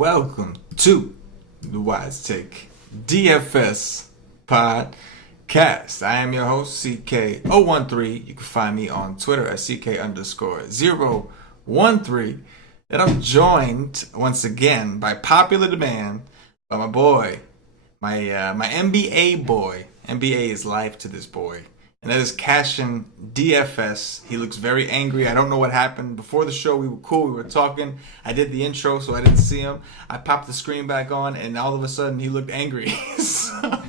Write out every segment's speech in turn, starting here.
welcome to the Wise Take DFS Podcast. I am your host, CK013. You can find me on Twitter at CK_013. And I'm joined once again by popular demand by my boy, my NBA boy. NBA is life to this boy. And that is CashinDFS. He looks very angry. I don't know what happened. Before the show, we were cool. We were talking. I did the intro, so I didn't see him. I popped the screen back on, and all of a sudden, he looked angry. So,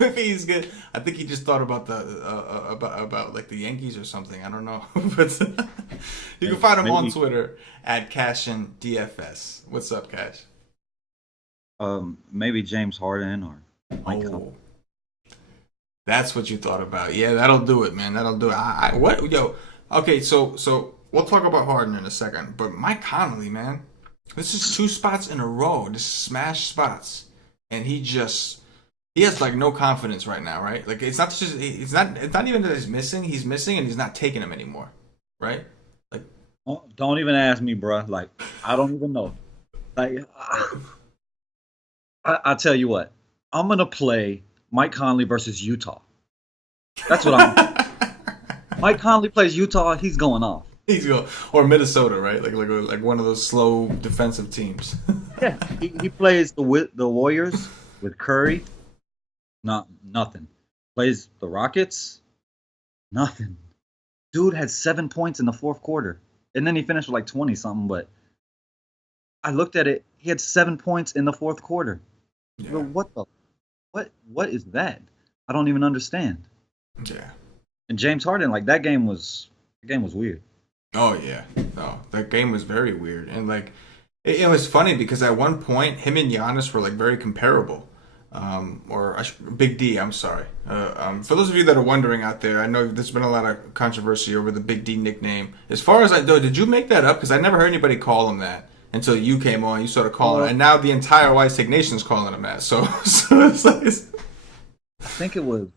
maybe he's good. I think he just thought about the about like the Yankees or something. I don't know. But you can find him on Twitter at CashinDFS. What's up, Cash? Maybe James Harden or Mike. That's what you thought about. Yeah, that'll do it, man. That'll do it. Okay, so we'll talk about Harden in a second. But Mike Conley, man, this is 2 spots in a row. This smash spots. And he has like no confidence right now, right? Like it's not even that he's missing and he's not taking them anymore. Right? Like don't even ask me, bro. Like I don't even know. Like I tell you what, I'm gonna play Mike Conley versus Utah. That's what I'm. Mike Conley plays Utah. He's going off. Or Minnesota, right? Like one of those slow defensive teams. Yeah, he plays the Warriors with Curry. Nothing. Plays the Rockets. Nothing. Dude had 7 points in the fourth quarter, and then he finished with like 20 something. But I looked at it. He had 7 points in the fourth quarter. Yeah. Well, what is that? I don't even understand. Yeah. And James Harden, like that game was weird. Oh yeah. No, that game was very weird. And like it was funny because at one point him and Giannis were like very comparable. Big D, I'm sorry. For those of you that are wondering out there, I know there's been a lot of controversy over the Big D nickname. As far as I know, did you make that up? Because I never heard anybody call him that. Until you came on, you started calling, and now the entire Wise Take Nation is calling him that. So it's like, I think it was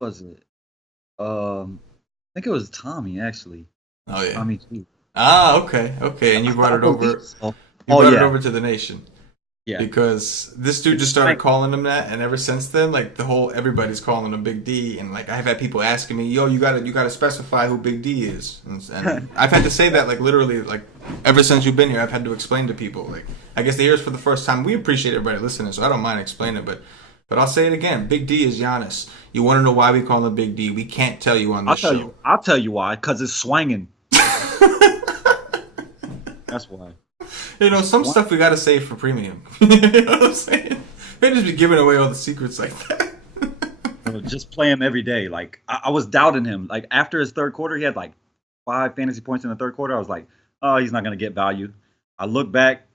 it? I think it was Tommy actually. Oh yeah, Tommy G. Okay, and you brought it over. You brought it over to the nation. Yeah, because this dude just started calling him that, and ever since then, like everybody's calling him Big D, and like I've had people asking me, "Yo, you gotta specify who Big D is," and I've had to say that like literally like ever since you've been here, I've had to explain to people. Like I guess they hear us for the first time. We appreciate everybody listening, so I don't mind explaining it, but I'll say it again. Big D is Giannis. You want to know why we call him Big D? We can't tell you on this show. I'll tell you why. Because it's swanging. That's why. You know, some stuff we gotta save for premium. You know what I'm saying? They just be giving away all the secrets like that. Just play him every day. Like I was doubting him. Like after his third quarter, he had like 5 fantasy points in the third quarter. I was like, oh, he's not gonna get value. I look back,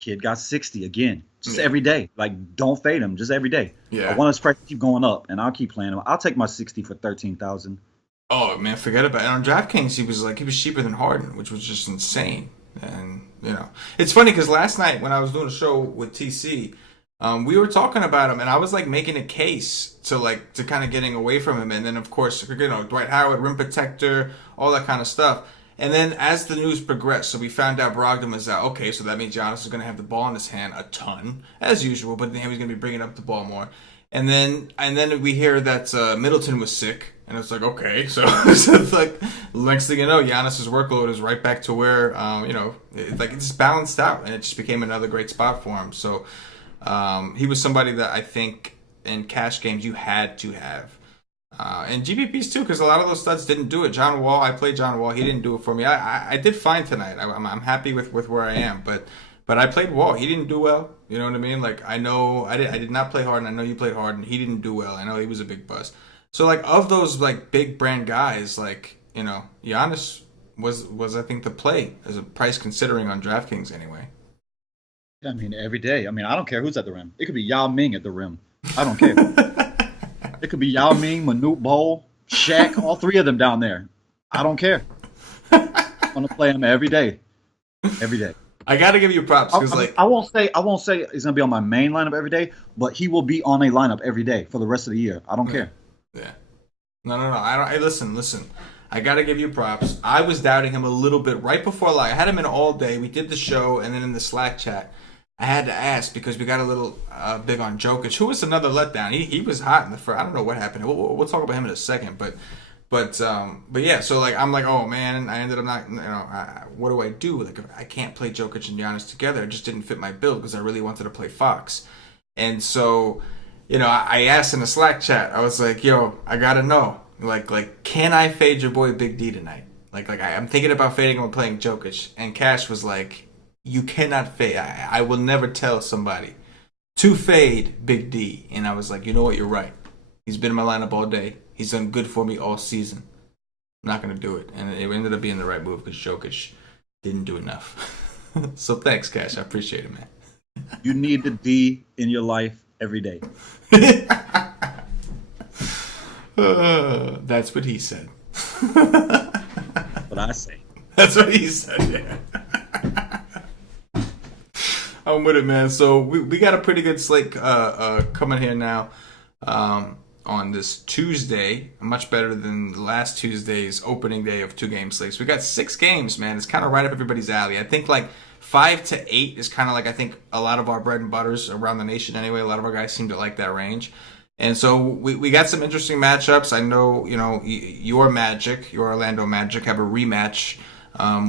kid got 60 again. Just every day. Like don't fade him. Just every day. Yeah. I want his price to keep going up, and I'll keep playing him. I'll take my 60 for 13,000. Oh man, forget about it. And on DraftKings, he was cheaper than Harden, which was just insane. And you know, it's funny because last night when I was doing a show with TC, we were talking about him, and I was like making a case to kind of getting away from him. And then of course, you know, Dwight Howard, rim protector, all that kind of stuff. And then as the news progressed, so we found out Brogdon was out. Okay, so that means Giannis is going to have the ball in his hand a ton as usual, but then he's going to be bringing up the ball more. And then we hear that Middleton was sick. And it's like, okay, so it's like next thing you know, Giannis's workload is right back to where, you know, it just balanced out, and it just became another great spot for him. So he was somebody that I think in cash games you had to have. And GPPs too, because a lot of those studs didn't do it. John Wall, I played John Wall. He didn't do it for me. I did fine tonight. I'm happy with where I am, but I played Wall. He didn't do well. You know what I mean? Like I know I did not play Harden. I know you played Harden. He didn't do well. I know he was a big bust. So like of those like big brand guys, like you know, Giannis was I think the play as a price considering on DraftKings anyway. I mean every day. I mean I don't care who's at the rim. It could be Yao Ming at the rim. I don't care. It could be Yao Ming, Manute Bol, Shaq, all 3 of them down there. I don't care. I'm gonna play him every day. Every day. I gotta give you props because I won't say he's gonna be on my main lineup every day, but he will be on a lineup every day for the rest of the year. I don't care. Yeah. No. I don't. Hey, listen. I got to give you props. I was doubting him a little bit right before, like, I had him in all day. We did the show, and then in the Slack chat, I had to ask because we got a little big on Jokic, who was another letdown. He was hot in the first. I don't know what happened. We'll talk about him in a second, but yeah. So like I'm like, oh man, I ended up not. What do I do? Like I can't play Jokic and Giannis together. It just didn't fit my build because I really wanted to play Fox, and so I asked in the Slack chat. I was like, yo, I gotta know, like, can I fade your boy Big D tonight? I'm thinking about fading him and playing Jokic, and Cash was like, you cannot fade. I will never tell somebody to fade Big D. And I was like, you know what? You're right. He's been in my lineup all day. He's done good for me all season. I'm not going to do it. And it ended up being the right move because Jokic didn't do enough. So thanks, Cash. I appreciate it, man. You need the D in your life every day. That's what he said. What I say. That's what he said, yeah. I'm with it, man. So we got a pretty good slate coming here now on this Tuesday. Much better than last Tuesday's opening day of 2-game slates. We got 6 games, man. It's kind of right up everybody's alley. I think like 5 to 8 is kind of like I think a lot of our bread and butters around the nation anyway. A lot of our guys seem to like that range. And so we got some interesting matchups. I know, your Magic, your Orlando Magic, have a rematch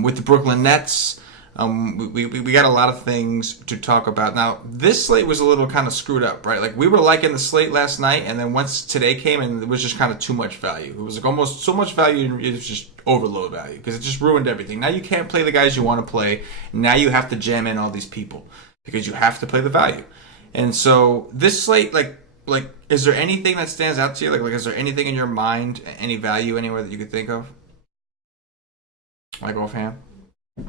with the Brooklyn Nets. We got a lot of things to talk about. Now, this slate was a little kind of screwed up, right? Like, we were liking the slate last night, and then once today came, and it was just kind of too much value. It was like almost so much value, it was just overload value, because it just ruined everything. Now you can't play the guys you want to play. Now you have to jam in all these people, because you have to play the value. And so, this slate, like, is there anything that stands out to you? Like, is there anything in your mind, any value anywhere that you could think of? Like, offhand?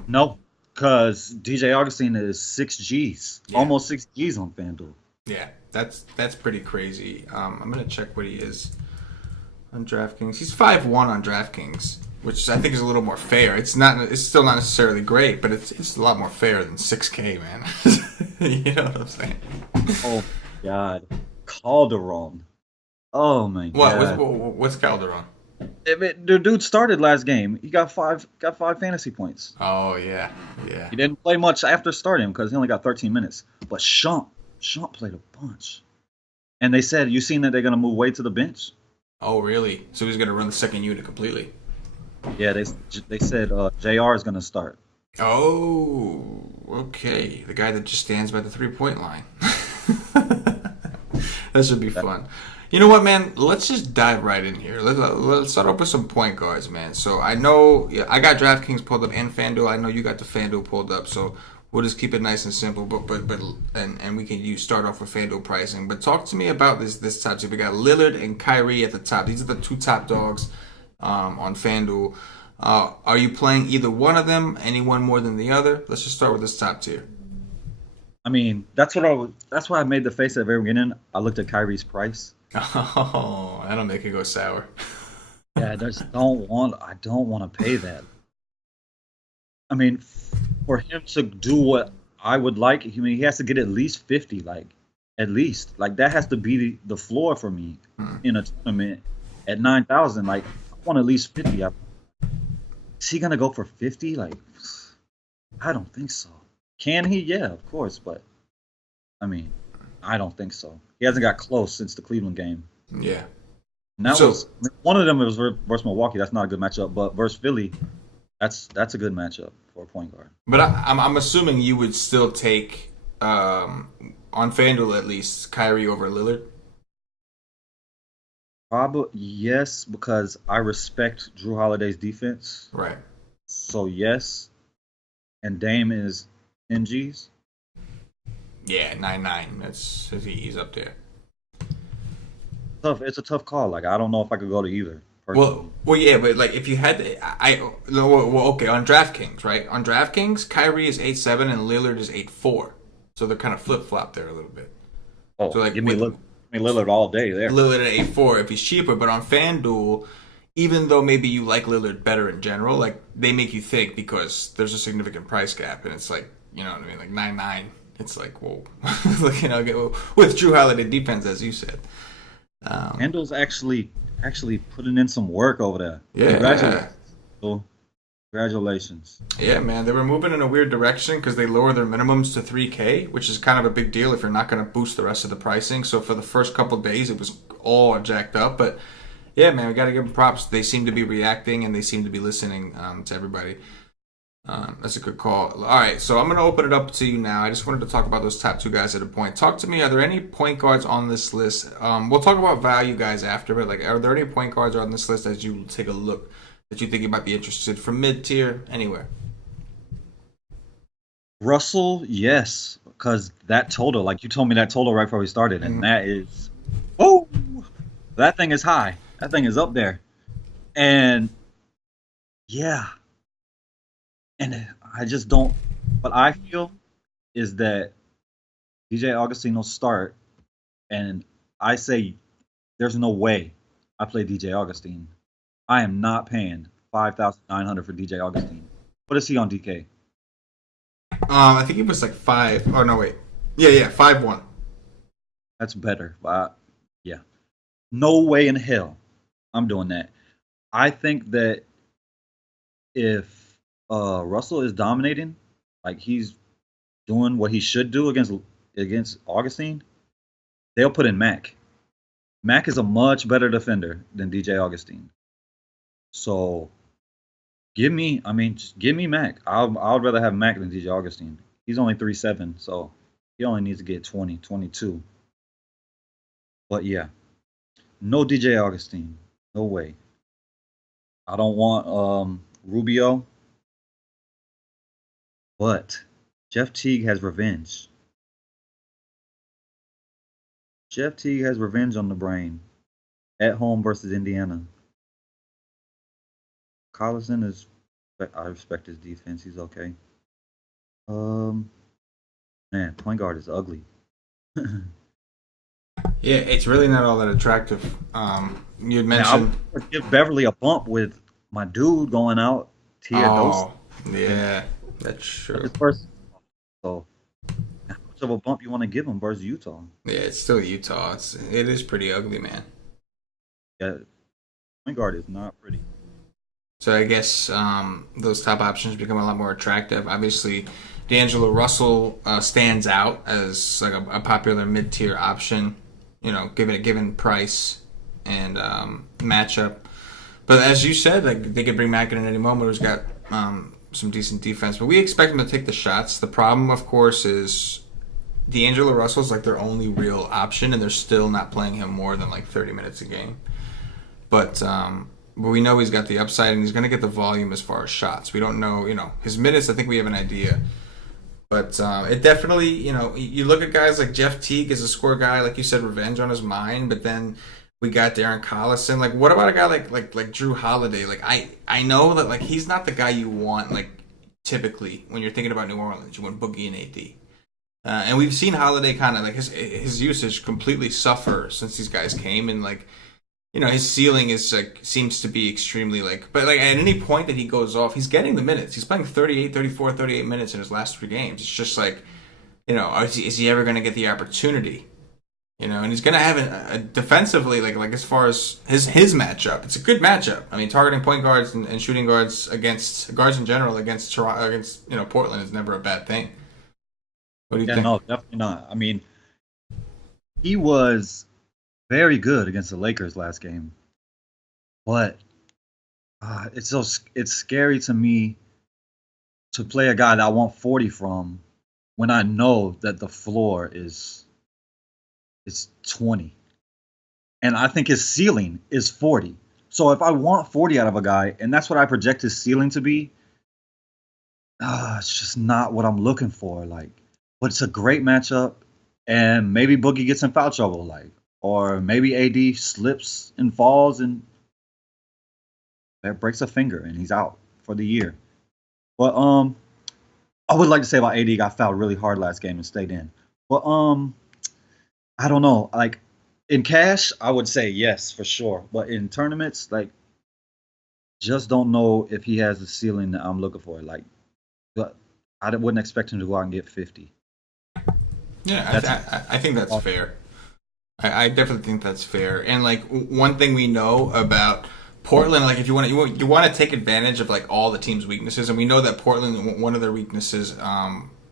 No. Because DJ Augustine is 6 Gs, almost 6 Gs on FanDuel. Yeah, that's pretty crazy. I'm gonna check what he is on DraftKings. He's 5-1 on DraftKings, which I think is a little more fair. It's still not necessarily great, but it's a lot more fair than 6K, man. You know what I'm saying? Oh God, Calderon. Oh my God. What's Calderon? The dude started last game. He got five fantasy points. Oh yeah. He didn't play much after starting because he only got 13 minutes. But Shump played a bunch. And they said, you seen that they're gonna move Wade to the bench? Oh really? So he's gonna run the second unit completely? Yeah, they said JR is gonna start. Oh, okay. The guy that just stands by the 3-point line. That should be fun. You know what, man? Let's just dive right in here. Let's start off with some point guards, man. So I know I got DraftKings pulled up and FanDuel. I know you got the FanDuel pulled up. So we'll just keep it nice and simple. But we can start off with FanDuel pricing. But talk to me about this top tier. We got Lillard and Kyrie at the top. These are the 2 top dogs on FanDuel. Are you playing either one of them? Anyone more than the other? Let's just start with this top tier. I mean, that's why I made the face at the very beginning. I looked at Kyrie's price. Oh, that'll make it go sour. Yeah, I don't want to pay that. I mean, for him to do what I would like, he has to get at least 50, at least. That has to be the floor for me in a tournament at 9,000. I want at least 50. Is he gonna go for 50? I don't think so. Can he? Yeah, of course, but I mean, I don't think so. He hasn't got close since the Cleveland game. Yeah. And that was one of them. It was versus Milwaukee. That's not a good matchup. But versus Philly, that's a good matchup for a point guard. But I'm assuming you would still take on FanDuel at least Kyrie over Lillard. Probably yes, because I respect Drew Holiday's defense. Right. So yes, and Dame is NGs. Yeah, 9-9. He's up there. Tough. It's a tough call. I don't know if I could go to either. Personally. Well, yeah, but if you had okay, on DraftKings, right? On DraftKings, Kyrie is 8-7 and Lillard is 8-4. So they're kind of flip flop there a little bit. Oh, so give me Lillard all day there. Lillard at 8-4 if he's cheaper, but on FanDuel, even though maybe you like Lillard better in general, they make you think because there's a significant price gap, and it's you know what I mean, 9-9. It's whoa. With Drew Holiday defense, as you said. Randall's actually putting in some work over there. Yeah. Congratulations. So, congratulations. Yeah, man, they were moving in a weird direction because they lowered their minimums to 3K, which is kind of a big deal if you're not going to boost the rest of the pricing. So for the first couple of days, it was all jacked up. But yeah, man, we got to give them props. They seem to be reacting and they seem to be listening to everybody. That's a good call. All right, so I'm going to open it up to you now. I just wanted to talk about those top two guys at a point. Talk to me. Are there any point guards on this list? We'll talk about value guys after, but like, are there any point guards on this list as you take a look that you think you might be interested from mid tier anywhere? Russell, yes, because that total, like you told me that total right before we started, and that is, oh, that thing is high. That thing is up there. And yeah, and I just don't, what I feel is that DJ Augustine will start, and I say there's no way I play DJ Augustine. I am not paying $5,900 for DJ Augustine. What is he on DK? I think he was like 5. Oh no, wait. Yeah, 5-1. That's better. Yeah. No way in hell I'm doing that. I think that if Russell is dominating, like he's doing what he should do against Augustine, they'll put in Mac. Mac is a much better defender than DJ Augustine. So give me Mac. I'd rather have Mac than DJ Augustine. He's only 3.7, so he only needs to get 20, 22. But yeah, no DJ Augustine. No way. I don't want Rubio. But Jeff Teague has revenge. Jeff Teague has revenge on the brain. At home versus Indiana. Collison is, I respect his defense. He's okay. Man, point guard is ugly. Yeah, it's really not all that attractive. You had mentioned. Now, I would give Beverly a bump with my dude going out. Oh, yeah, that's true. His first, so how much of a bump you want to give him versus Utah? Yeah, it's still Utah. It is pretty ugly, man. Yeah, point guard is not pretty. So I guess those top options become a lot more attractive. Obviously, D'Angelo Russell stands out as like a popular mid-tier option, you know, given price and matchup. But as you said, like they could bring Mack in at any moment. Who's got some decent defense, but we expect him to take the shots. The problem, of course, is D'Angelo Russell's like their only real option, and they're still not playing him more than like 30 minutes a game. But we know he's got the upside, and he's going to get the volume as far as shots. We don't know, his minutes. I think we have an idea. But it definitely, you look at guys like Jeff Teague as a score guy, like you said, revenge on his mind. But then we got Darren Collison. Like, what about a guy like Drew Holiday? Like, I know that like he's not the guy you want. Like, typically when you're thinking about New Orleans, you want Boogie and AD. And we've seen Holiday kind of like his usage completely suffer since these guys came, and like. His ceiling is like seems to be extremely but like at any point that he goes off, he's getting the minutes. He's playing 38, 34, 38 minutes in his last 3 games. It's just like, is he ever going to get the opportunity? And he's going to have a defensively, like as far as his matchup, it's a good matchup. I mean, targeting point guards and shooting guards against guards in general against Toronto, against Portland is never a bad thing. What do you think? No, definitely not. I mean, he was very good against the Lakers last game, but it's scary to me to play a guy that I want 40 from when I know that the floor is 20, and I think his ceiling is 40. So if I want 40 out of a guy, and that's what I project his ceiling to be, it's just not what I'm looking for. But it's a great matchup, and maybe Boogie gets in foul trouble, or maybe AD slips and falls and breaks a finger and he's out for the year. But I would like to say about AD got fouled really hard last game and stayed in. But I don't know. Like in cash, I would say yes for sure. But in tournaments, just don't know if he has the ceiling that I'm looking for. But I wouldn't expect him to go out and get 50. Yeah, I think that's fair. I definitely think that's fair. And like one thing we know about Portland, like if you want to take advantage of like all the team's weaknesses, and we know that Portland, one of their weaknesses,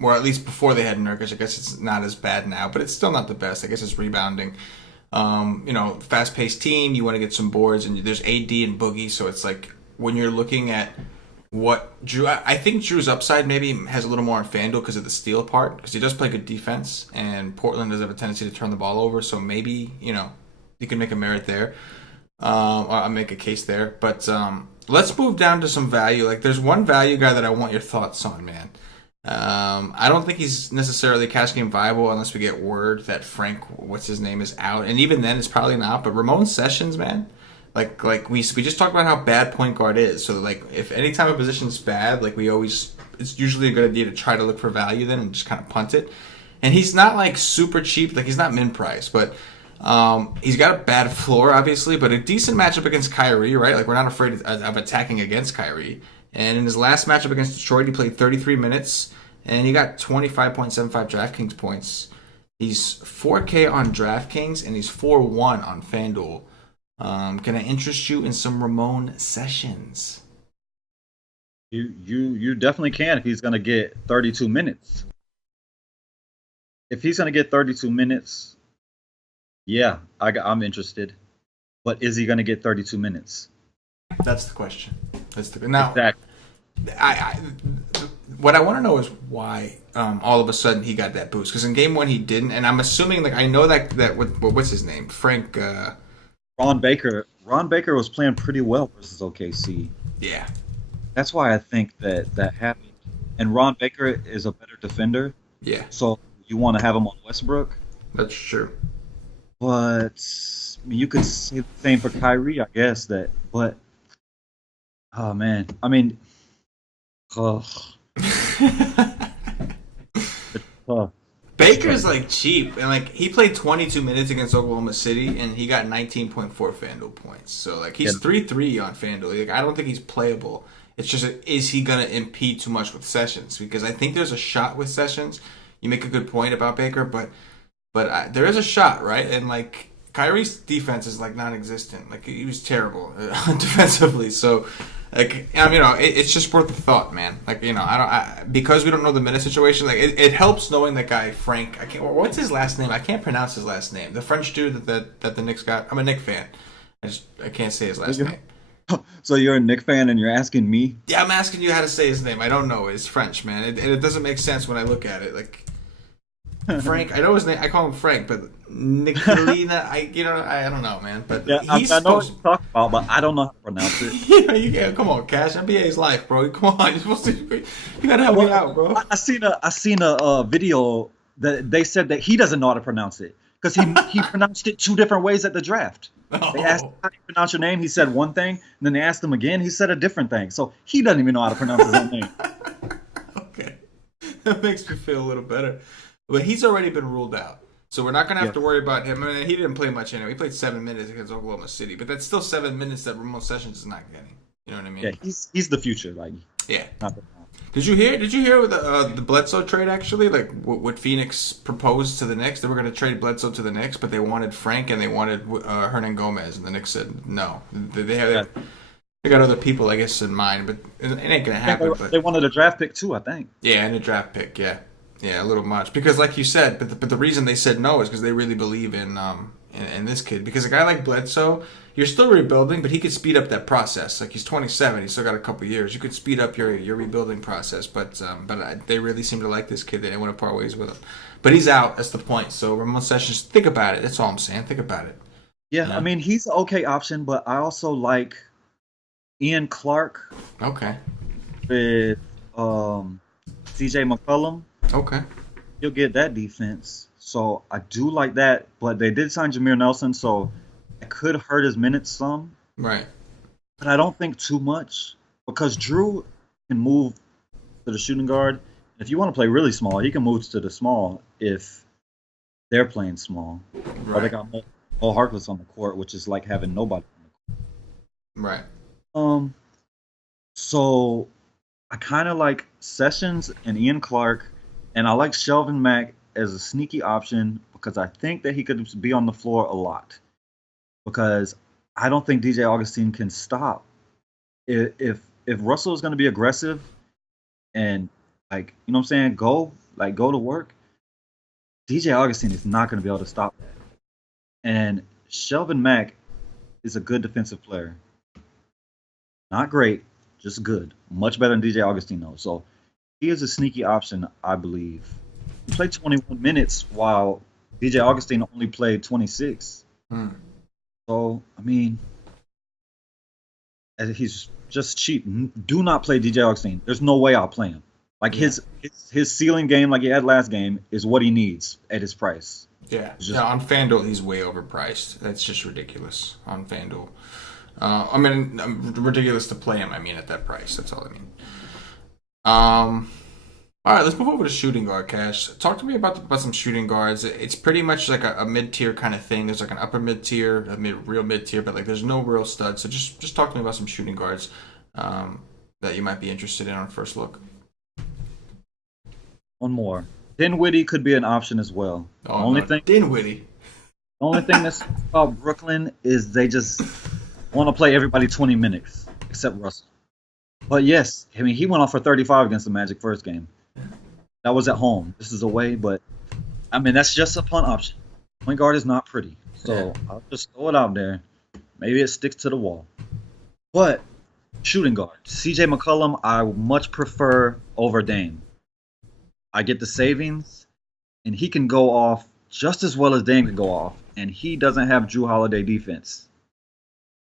or at least before they had Nurkic, I guess it's not as bad now, but it's still not the best. I guess it's rebounding. Fast-paced team, you want to get some boards, and there's AD and Boogie, so it's like when you're looking at what Drew, I think Drew's upside maybe has a little more on FanDuel because of the steal part, because he does play good defense, and Portland does have a tendency to turn the ball over, so maybe, you can make a merit there, or make a case there. But let's move down to some value. Like, there's one value guy that I want your thoughts on, man. I don't think he's necessarily cash game viable unless we get word that Frank, what's his name, is out, and even then it's probably not. But Ramon Sessions, man, like we just talked about how bad point guard is. So like if any time a position's bad, like it's usually a good idea to try to look for value then and just kind of punt it. And he's not like super cheap, like he's not min price, but he's got a bad floor obviously, but a decent matchup against Kyrie, right? Like we're not afraid of attacking against Kyrie. And in his last matchup against Detroit, he played 33 minutes, and he got 25.75 DraftKings points. He's 4K on DraftKings, and he's 4-1 on FanDuel. Can I interest you in some Ramon Sessions? You definitely can if he's going to get 32 minutes. If he's going to get 32 minutes, yeah, I'm interested. But is he going to get 32 minutes? That's the question. Now, exactly. What I want to know is why all of a sudden he got that boost. Because in game one he didn't, and I'm assuming, like, I know that what's his name, Frank. Ron Baker. Ron Baker was playing pretty well versus OKC. Yeah, that's why I think that happened. And Ron Baker is a better defender. Yeah. So you want to have him on Westbrook. That's true. But you could say the same for Kyrie, I guess. But oh man, I mean, Baker's like cheap, and like he played 22 minutes against Oklahoma City, and he got 19.4 FanDuel points. So like he's 3-3 on FanDuel. Like I don't think he's playable. It's just is he gonna impede too much with Sessions? Because I think there's a shot with Sessions. You make a good point about Baker, but there is a shot, right? And like Kyrie's defense is like non-existent. Like he was terrible defensively. So like it's just worth the thought, man. Like because we don't know the minute situation. Like it helps knowing that guy Frank. What's his last name? I can't pronounce his last name. The French dude that the Knicks got. I'm a Knicks fan. I can't say his last name. So you're a Knicks fan and you're asking me? Yeah, I'm asking you how to say his name. I don't know. It's French, man. And it doesn't make sense when I look at it. Like Frank, I know his name. I call him Frank, but Nicolina, I don't know, man. But yeah, I know what you're talking about, but I don't know how to pronounce it. Yeah, come on, Cash. NBA's life, bro. Come on, you gotta help me out, bro. I seen a video that they said that he doesn't know how to pronounce it because he pronounced it two different ways at the draft. Oh. They asked him how do you pronounce your name. He said one thing, and then they asked him again. He said a different thing. So he doesn't even know how to pronounce his own name. Okay, that makes me feel a little better. But he's already been ruled out. So we're not going to have to worry about him. I mean, he didn't play much anyway. He played 7 minutes against Oklahoma City. But that's still 7 minutes that Ramon Sessions is not getting. You know what I mean? Yeah, he's the future. Like, yeah. Did you hear with the Bledsoe trade, actually? Like, what Phoenix proposed to the Knicks? They were going to trade Bledsoe to the Knicks, but they wanted Frank and they wanted Hernan Gomez. And the Knicks said no. They got other people, I guess, in mind. But it ain't going to happen. They wanted a draft pick, too, I think. Yeah, and a draft pick, yeah. Yeah, a little much because, like you said, but the reason they said no is because they really believe in this kid. Because a guy like Bledsoe, you're still rebuilding, but he could speed up that process. Like he's 27, he's still got a couple years. You could speed up your rebuilding process. But they really seem to like this kid. They didn't want to part ways with him. But he's out. That's the point. So Ramon Sessions, think about it. That's all I'm saying. Think about it. Yeah, I mean he's an okay option, but I also like Ian Clark. Okay. With CJ McCollum. Okay. You'll get that defense. So I do like that, but they did sign Jameer Nelson, so it could hurt his minutes some. Right. But I don't think too much because Drew can move to the shooting guard. If you want to play really small, he can move to the small if they're playing small. Right. Or they got Mo Harkless on the court, which is like having nobody on the court. Right. So I kind of like Sessions and Ian Clark. And I like Shelvin Mack as a sneaky option because I think that he could be on the floor a lot. Because I don't think DJ Augustine can stop. If Russell is going to be aggressive and like you know what I'm saying, go to work, DJ Augustine is not going to be able to stop that. And Shelvin Mack is a good defensive player. Not great, just good. Much better than DJ Augustine, though. So he is a sneaky option, I believe. He played 21 minutes while DJ Augustine only played 26. So, I mean, he's just cheap. Do not play DJ Augustine. There's no way I'll play him. Like his ceiling game, like he had last game, is what he needs at his price. Yeah. On FanDuel, he's way overpriced. That's just ridiculous on FanDuel. I mean, ridiculous to play him, I mean, at that price. That's all I mean. All right, let's move over to shooting guard, Cash. Talk to me about some shooting guards. It's pretty much like a mid-tier kind of thing. There's like an upper mid-tier, real mid-tier, but like there's no real studs. So just talk to me about some shooting guards that you might be interested in on first look. One more. Dinwiddie could be an option as well. Dinwiddie. The only thing that's about Brooklyn is they just want to play everybody 20 minutes, except Russell. But yes, I mean, he went off for 35 against the Magic first game. That was at home. This is away, but I mean, that's just a punt option. Point guard is not pretty. So I'll just throw it out there. Maybe it sticks to the wall. But shooting guard, CJ McCollum, I much prefer over Dame. I get the savings, and he can go off just as well as Dame can go off, and he doesn't have Drew Holiday defense.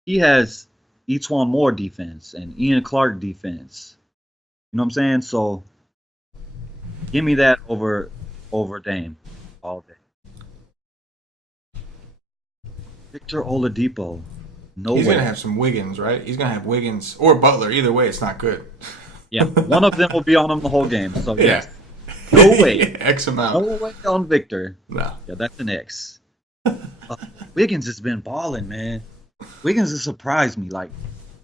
He has Etuan Moore defense and Ian Clark defense. You know what I'm saying? So give me that over Dame all day. Victor Oladipo. He's going to have some Wiggins, right? He's going to have Wiggins or Butler. Either way, it's not good. Yeah, one of them will be on him the whole game. So yes. No way. X amount. No way on Victor. No. Yeah, that's an X. Wiggins has been balling, man. Wiggins has surprised me. Like,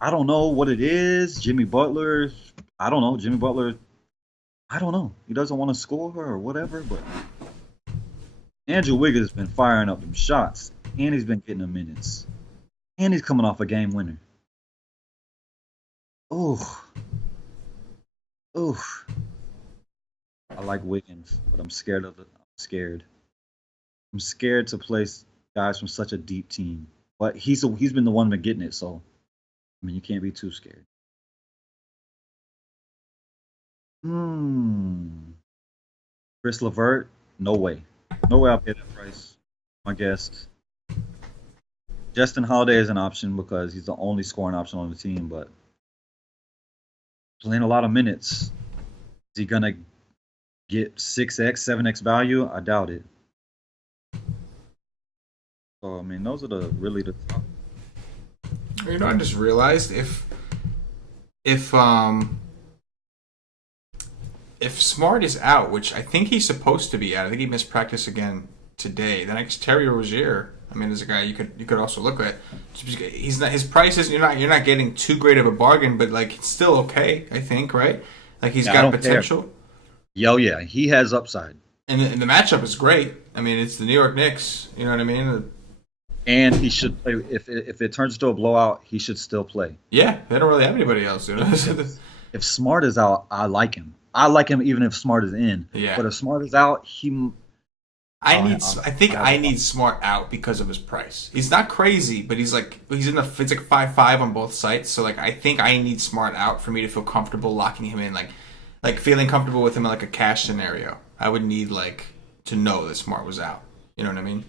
I don't know what it is. Jimmy Butler. I don't know. He doesn't want to score or whatever, but Andrew Wiggins has been firing up them shots, and he's been getting the minutes. And he's coming off a game winner. Oh. I like Wiggins, but I'm scared of it. I'm scared to place guys from such a deep team. But he's been the one been getting it, so I mean you can't be too scared. Chris LeVert, no way. No way I'll pay that price. My guess. Justin Holiday is an option because he's the only scoring option on the team, but playing a lot of minutes. Is he gonna get 6x, 7x value? I doubt it. So I mean, those are the top. You know, I just realized if Smart is out, which I think he's supposed to be out, I think he missed practice again today. Then I guess Terry Rozier. I mean, there's a guy you could also look at. He's not, his price is you're not getting too great of a bargain, but like it's still okay. I think, right? Like he's got potential. Care. Yo, yeah, he has upside. And the matchup is great. I mean, it's the New York Knicks. You know what I mean? And he should play. If it turns into a blowout, he should still play. Yeah, they don't really have anybody else. You know? If Smart is out, I like him. I like him even if Smart is in. Yeah. But if Smart is out, I need Smart out because of his price. He's not crazy, but he's like 5.5 on both sites. So like I think I need Smart out for me to feel comfortable locking him in, like feeling comfortable with him in like a cash scenario. I would need like to know that Smart was out. You know what I mean?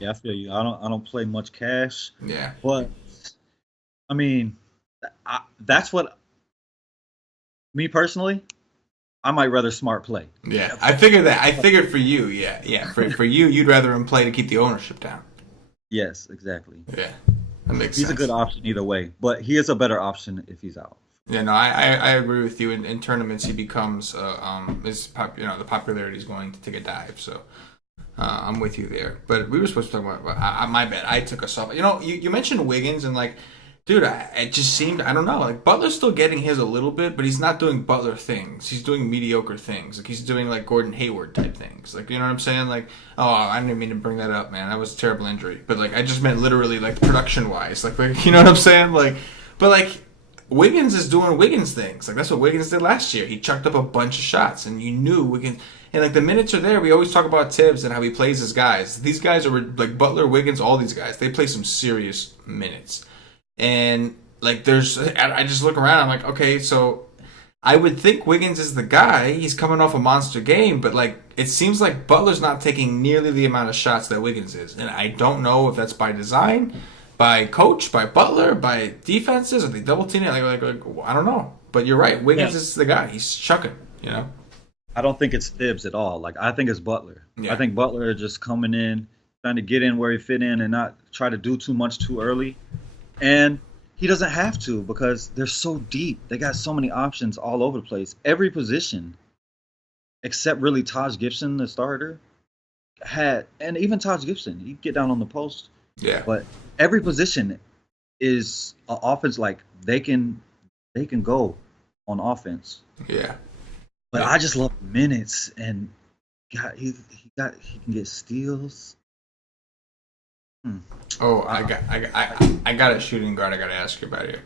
Yeah, I feel you. I don't play much cash. Yeah. But I mean, that's what me personally. I might rather Smart play. Yeah, I figured that. I figured for you, yeah. For you, you'd rather him play to keep the ownership down. Yes, exactly. Yeah, that makes sense. He's a good option either way, but he is a better option if he's out. Yeah, no, I agree with you. In tournaments, he becomes the popularity is going to take a dive. So I'm with you there. But we were supposed to talk about my bad. I took us off. You know, you mentioned Wiggins and like. Dude, it just seemed, I don't know, like Butler's still getting his a little bit, but he's not doing Butler things. He's doing mediocre things. Like he's doing like Gordon Hayward type things. Like, you know what I'm saying? Like, oh, I didn't mean to bring that up, man. That was a terrible injury. But like, I just meant literally like production wise. Like, you know what I'm saying? Like, but like, Wiggins is doing Wiggins things. Like that's what Wiggins did last year. He chucked up a bunch of shots, and you knew Wiggins. And like the minutes are there. We always talk about Tibbs and how he plays his guys. These guys are like Butler, Wiggins, all these guys. They play some serious minutes. And like I just look around. I'm like, okay, so I would think Wiggins is the guy. He's coming off a monster game, but like it seems like Butler's not taking nearly the amount of shots that Wiggins is, and I don't know if that's by design, by coach, by Butler, by defenses. Are they double teaming? Like I don't know. But you're right. Wiggins is the guy. He's chucking. You know. I don't think it's Tibbs at all. Like I think it's Butler. Yeah. I think Butler is just coming in, trying to get in where he fit in, and not try to do too much too early. And he doesn't have to because they're so deep. They got so many options all over the place. Every position, except really Taj Gibson, the starter, and even Taj Gibson, he get down on the post. Yeah. But every position is an offense like they can go on offense. Yeah. But I just love minutes, and he can get steals. Oh, I got a shooting guard I got to ask you about here.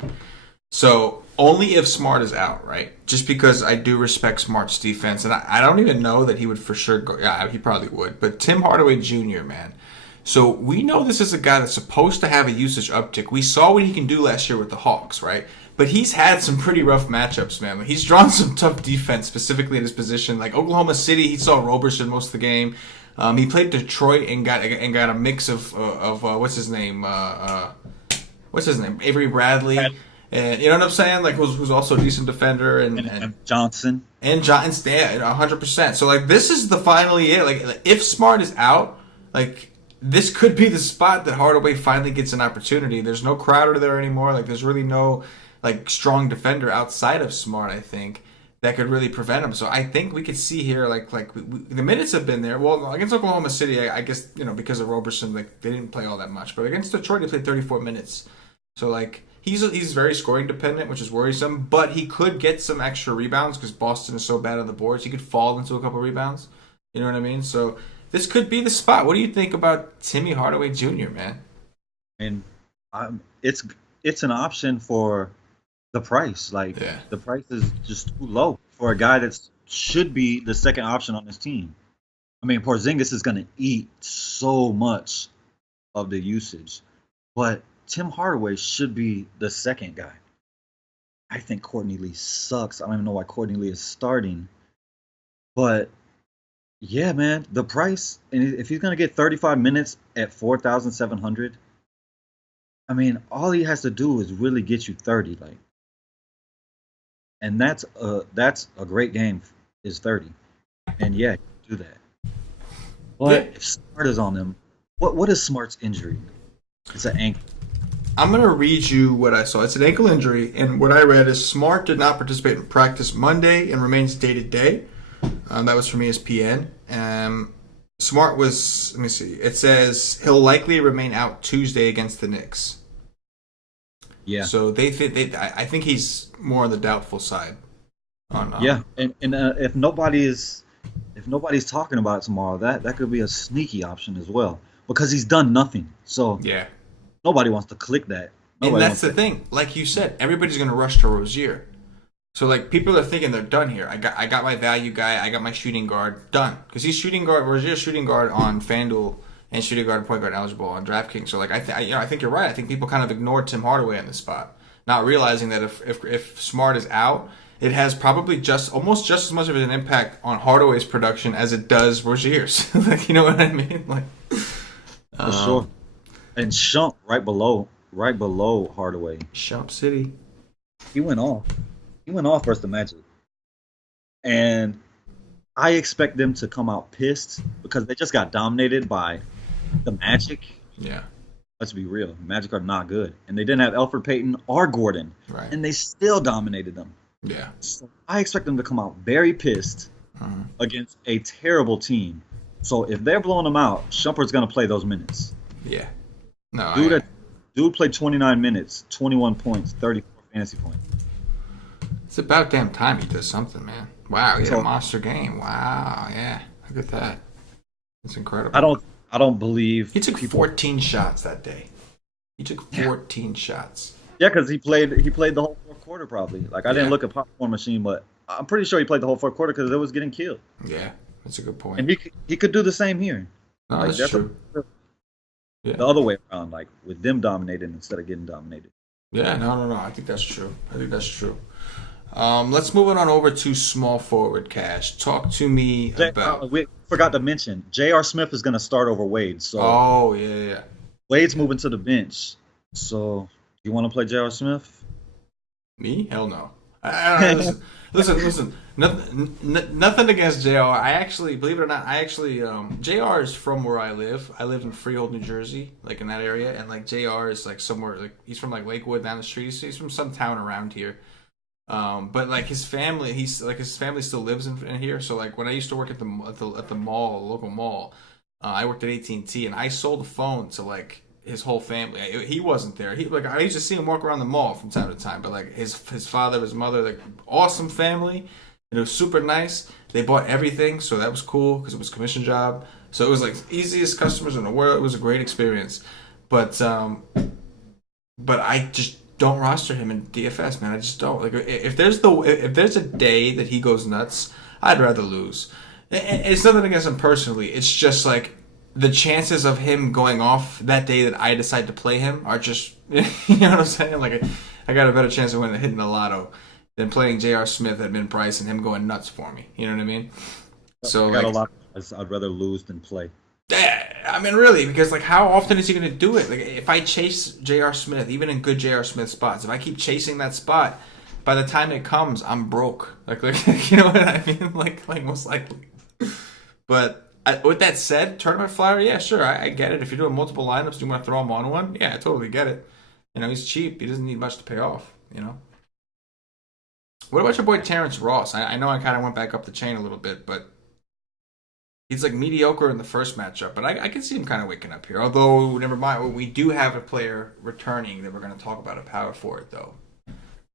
So only if Smart is out, right? Just because I do respect Smart's defense, and I don't even know that he would for sure go. Yeah, he probably would. But Tim Hardaway Jr., man. So we know this is a guy that's supposed to have a usage uptick. We saw what he can do last year with the Hawks, right? But he's had some pretty rough matchups, man. Like, he's drawn some tough defense, specifically in his position. Like Oklahoma City, he saw Roberson most of the game. He played Detroit and got a mix of what's his name? Avery Bradley. And you know what I'm saying? Like who's also a decent defender and Johnson. And Johnson, yeah, 100%. So like this is the final year. Like if Smart is out, like this could be the spot that Hardaway finally gets an opportunity. There's no Crowder there anymore. Like there's really no like strong defender outside of Smart, I think, that could really prevent him. So I think we could see here, the minutes have been there. Well, against Oklahoma City, I guess, you know, because of Roberson, like they didn't play all that much. But against Detroit, he played 34 minutes. So like he's very scoring dependent, which is worrisome. But he could get some extra rebounds because Boston is so bad on the boards. He could fall into a couple rebounds. You know what I mean? So this could be the spot. What do you think about Timmy Hardaway Jr., man? And it's an option for the price. Like the price is just too low for a guy that should be the second option on this team. I mean, Porzingis is going to eat so much of the usage, but Tim Hardaway should be the second guy. I think Courtney Lee sucks. I don't even know why Courtney Lee is starting, but yeah, man, the price, and if he's going to get 35 minutes at 4,700, I mean, all he has to do is really get you 30, like. And that's a great game is 30. And yeah, do that. But if Smart is on them, what is Smart's injury? It's an ankle. I'm going to read you what I saw. It's an ankle injury, and what I read is Smart did not participate in practice Monday and remains day-to-day. That was from ESPN. Smart was, let me see, it says he'll likely remain out Tuesday against the Knicks. Yeah. So I think he's more on the doubtful side. Yeah, and if nobody's talking about it tomorrow, that could be a sneaky option as well because he's done nothing. So yeah, nobody wants to click that. And that's the thing. Like you said, everybody's going to rush to Rozier. So like people are thinking they're done here. I got my value guy. I got my shooting guard done because he's shooting guard. Rozier's shooting guard on FanDuel. And shooting guard and point guard eligible on DraftKings. So like I think you're right. I think people kind of ignored Tim Hardaway in this spot, not realizing that if Smart is out, it has probably almost just as much of an impact on Hardaway's production as it does Rozier's. Like, you know what I mean? Like for sure. And Shump right below Hardaway. Shump City. He went off versus the Magic, and I expect them to come out pissed because they just got dominated by the Magic. Yeah. Let's be real. Magic are not good. And they didn't have Elfrid Payton or Gordon. Right. And they still dominated them. Yeah. So I expect them to come out very pissed against a terrible team. So if they're blowing them out, Shumpert's going to play those minutes. Yeah. No, Dude played 29 minutes, 21 points, 34 fantasy points. It's about damn time he does something, man. Wow, he had So a monster game. Wow, yeah. Look at that. It's incredible. I don't believe He took 14 shots that day. He took 14 shots. Yeah, because he played the whole fourth quarter probably. Like I didn't Yeah. look at popcorn machine, but I'm pretty sure he played the whole fourth quarter because it was getting killed. Yeah, that's a good point. And he could do the same here. No, Like, that's true. Yeah. The other way around, like with them dominating instead of getting dominated. Yeah, no. I think that's true. Let's move on over to small forward cash. Talk to me about. We forgot to mention J.R. Smith is going to start over Wade. So Oh, yeah. Wade's moving to the bench. So you want to play J.R. Smith? Me? Hell no. I listen. Nothing against JR. I actually, believe it or not, JR is from where I live. I live in Freehold, New Jersey, like in that area, and like JR is like somewhere like he's from like Lakewood down the street. He's from some town around here. But like his family still lives in here. So like when I used to work at the mall, local mall, I worked at AT&T, and I sold a phone to like his whole family. He wasn't there. I used to see him walk around the mall from time to time. But like his father, his mother, like awesome family. And it was super nice. They bought everything, so that was cool because it was a commission job. So it was like easiest customers in the world. It was a great experience. But I just don't roster him in DFS, man. I just don't. Like if there's a day that he goes nuts, I'd rather lose. It's nothing against him personally. It's just like the chances of him going off that day that I decide to play him are just, you know what I'm saying? Like I got a better chance of hitting the lotto than playing J.R. Smith at mid price and him going nuts for me. You know what I mean? So I got a lot. I'd rather lose than play. Yeah, I mean, really, because like, how often is he going to do it? Like, if I chase J.R. Smith, even in good J.R. Smith spots, if I keep chasing that spot, by the time it comes, I'm broke. Like you know what I mean? Like most likely. But with that said, tournament flyer, yeah, sure, I get it. If you're doing multiple lineups, you want to throw him on one, yeah, I totally get it. You know, he's cheap. He doesn't need much to pay off. You know. What about your boy Terrence Ross? I know I kind of went back up the chain a little bit, but he's like mediocre in the first matchup. But I can see him kind of waking up here. Although, never mind, we do have a player returning that we're going to talk about at power forward, though.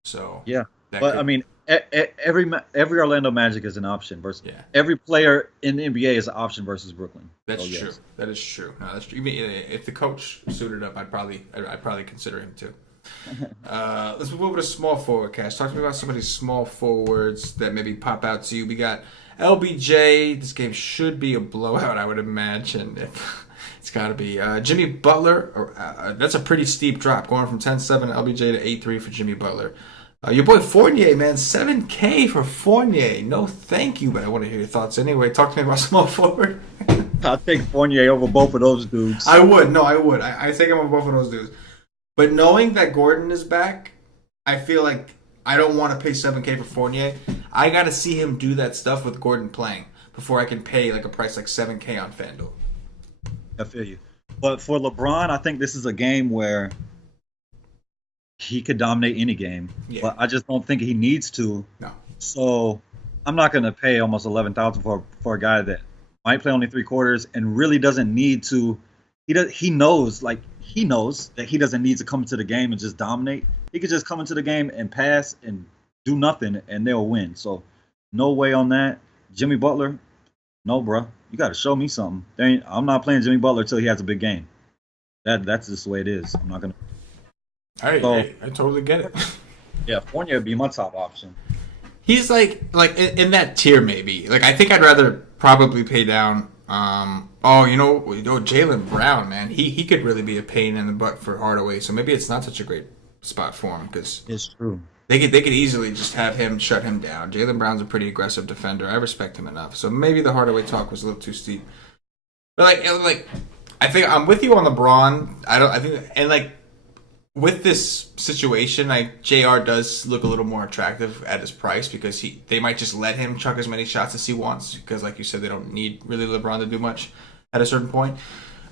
So yeah, but I mean, every Orlando Magic is an option versus every player in the NBA is an option versus Brooklyn. That's true. Yes. That is true. No, that's true. If the coach suited up, I'd probably consider him too. Let's move over to small forward cash. Talk to me about some of these small forwards that maybe pop out to you. We got LBJ. This game should be a blowout, I would imagine. It's got to be Jimmy Butler. That's a pretty steep drop, going from 10-7 LBJ to 8-3 for Jimmy Butler. Your boy Fournier, man, $7K for Fournier. No, thank you, but I want to hear your thoughts anyway. Talk to me about small forward. I'll take Fournier over both of those dudes. I would. No, I would. I take him over both of those dudes. But knowing that Gordon is back, I feel like I don't want to pay $7K for Fournier. I got to see him do that stuff with Gordon playing before I can pay like a price like $7K on FanDuel. I feel you. But for LeBron, I think this is a game where he could dominate any game. Yeah. But I just don't think he needs to. No. So I'm not going to pay almost $11,000 for a guy that might play only 3 quarters and really doesn't need to. He knows that he doesn't need to come into the game and just dominate. He could just come into the game and pass and do nothing, and they'll win. So no way on that. Jimmy Butler, no, bro. You got to show me something. I'm not playing Jimmy Butler until he has a big game. That's just the way it is. I'm not going to. All right, I totally get it. Yeah, Fournier would be my top option. He's like in that tier maybe. Like I think I'd rather probably pay down. Jaylen Brown, man, he could really be a pain in the butt for Hardaway. So maybe it's not such a great spot for him because it's true. They could easily just have him shut him down. Jaylen Brown's a pretty aggressive defender. I respect him enough. So maybe the Hardaway talk was a little too steep. But I think I'm with you on LeBron. With this situation, JR does look a little more attractive at his price because they might just let him chuck as many shots as he wants because, like you said, they don't need really LeBron to do much at a certain point.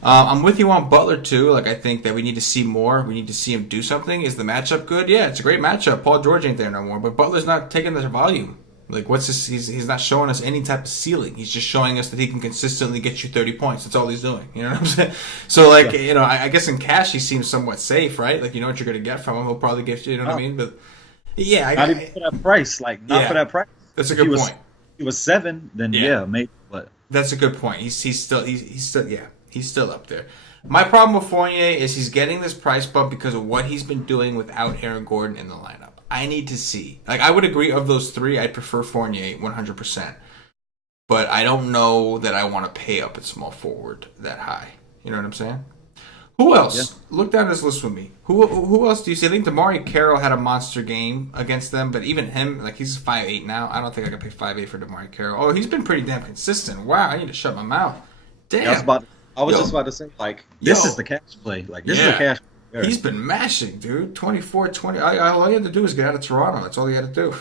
I'm with you on Butler too. I think that we need to see more. We need to see him do something. Is the matchup good? Yeah, it's a great matchup. Paul George ain't there no more, but Butler's not taking the volume. Like, what's this? He's not showing us any type of ceiling. He's just showing us that he can consistently get you 30 points. That's all he's doing. You know what I'm saying? So, like, I guess in cash he seems somewhat safe, right? Like, you know what you're going to get from him. He'll probably get you know what I mean? But, yeah. Not even for that price. Like, not for that price. That's a good point. He was 7, then maybe. But that's a good point. He's still up there. My problem with Fournier is he's getting this price bump because of what he's been doing without Aaron Gordon in the lineup. I need to see. Like, I would agree of those three, I'd prefer Fournier 100%. But I don't know that I want to pay up at small forward that high. You know what I'm saying? Who else? Yeah. Look down this list with me. Who else do you see? I think DeMarre Carroll had a monster game against them, but even him, like, he's 5'8" now. I don't think I can pay 5'8" for DeMarre Carroll. Oh, he's been pretty damn consistent. Wow, I need to shut my mouth. Damn. I was just about to say, like, this is the cash play. Like, this is the cash play. He's been mashing, dude. 24, 20. All he had to do is get out of Toronto. That's all he had to do.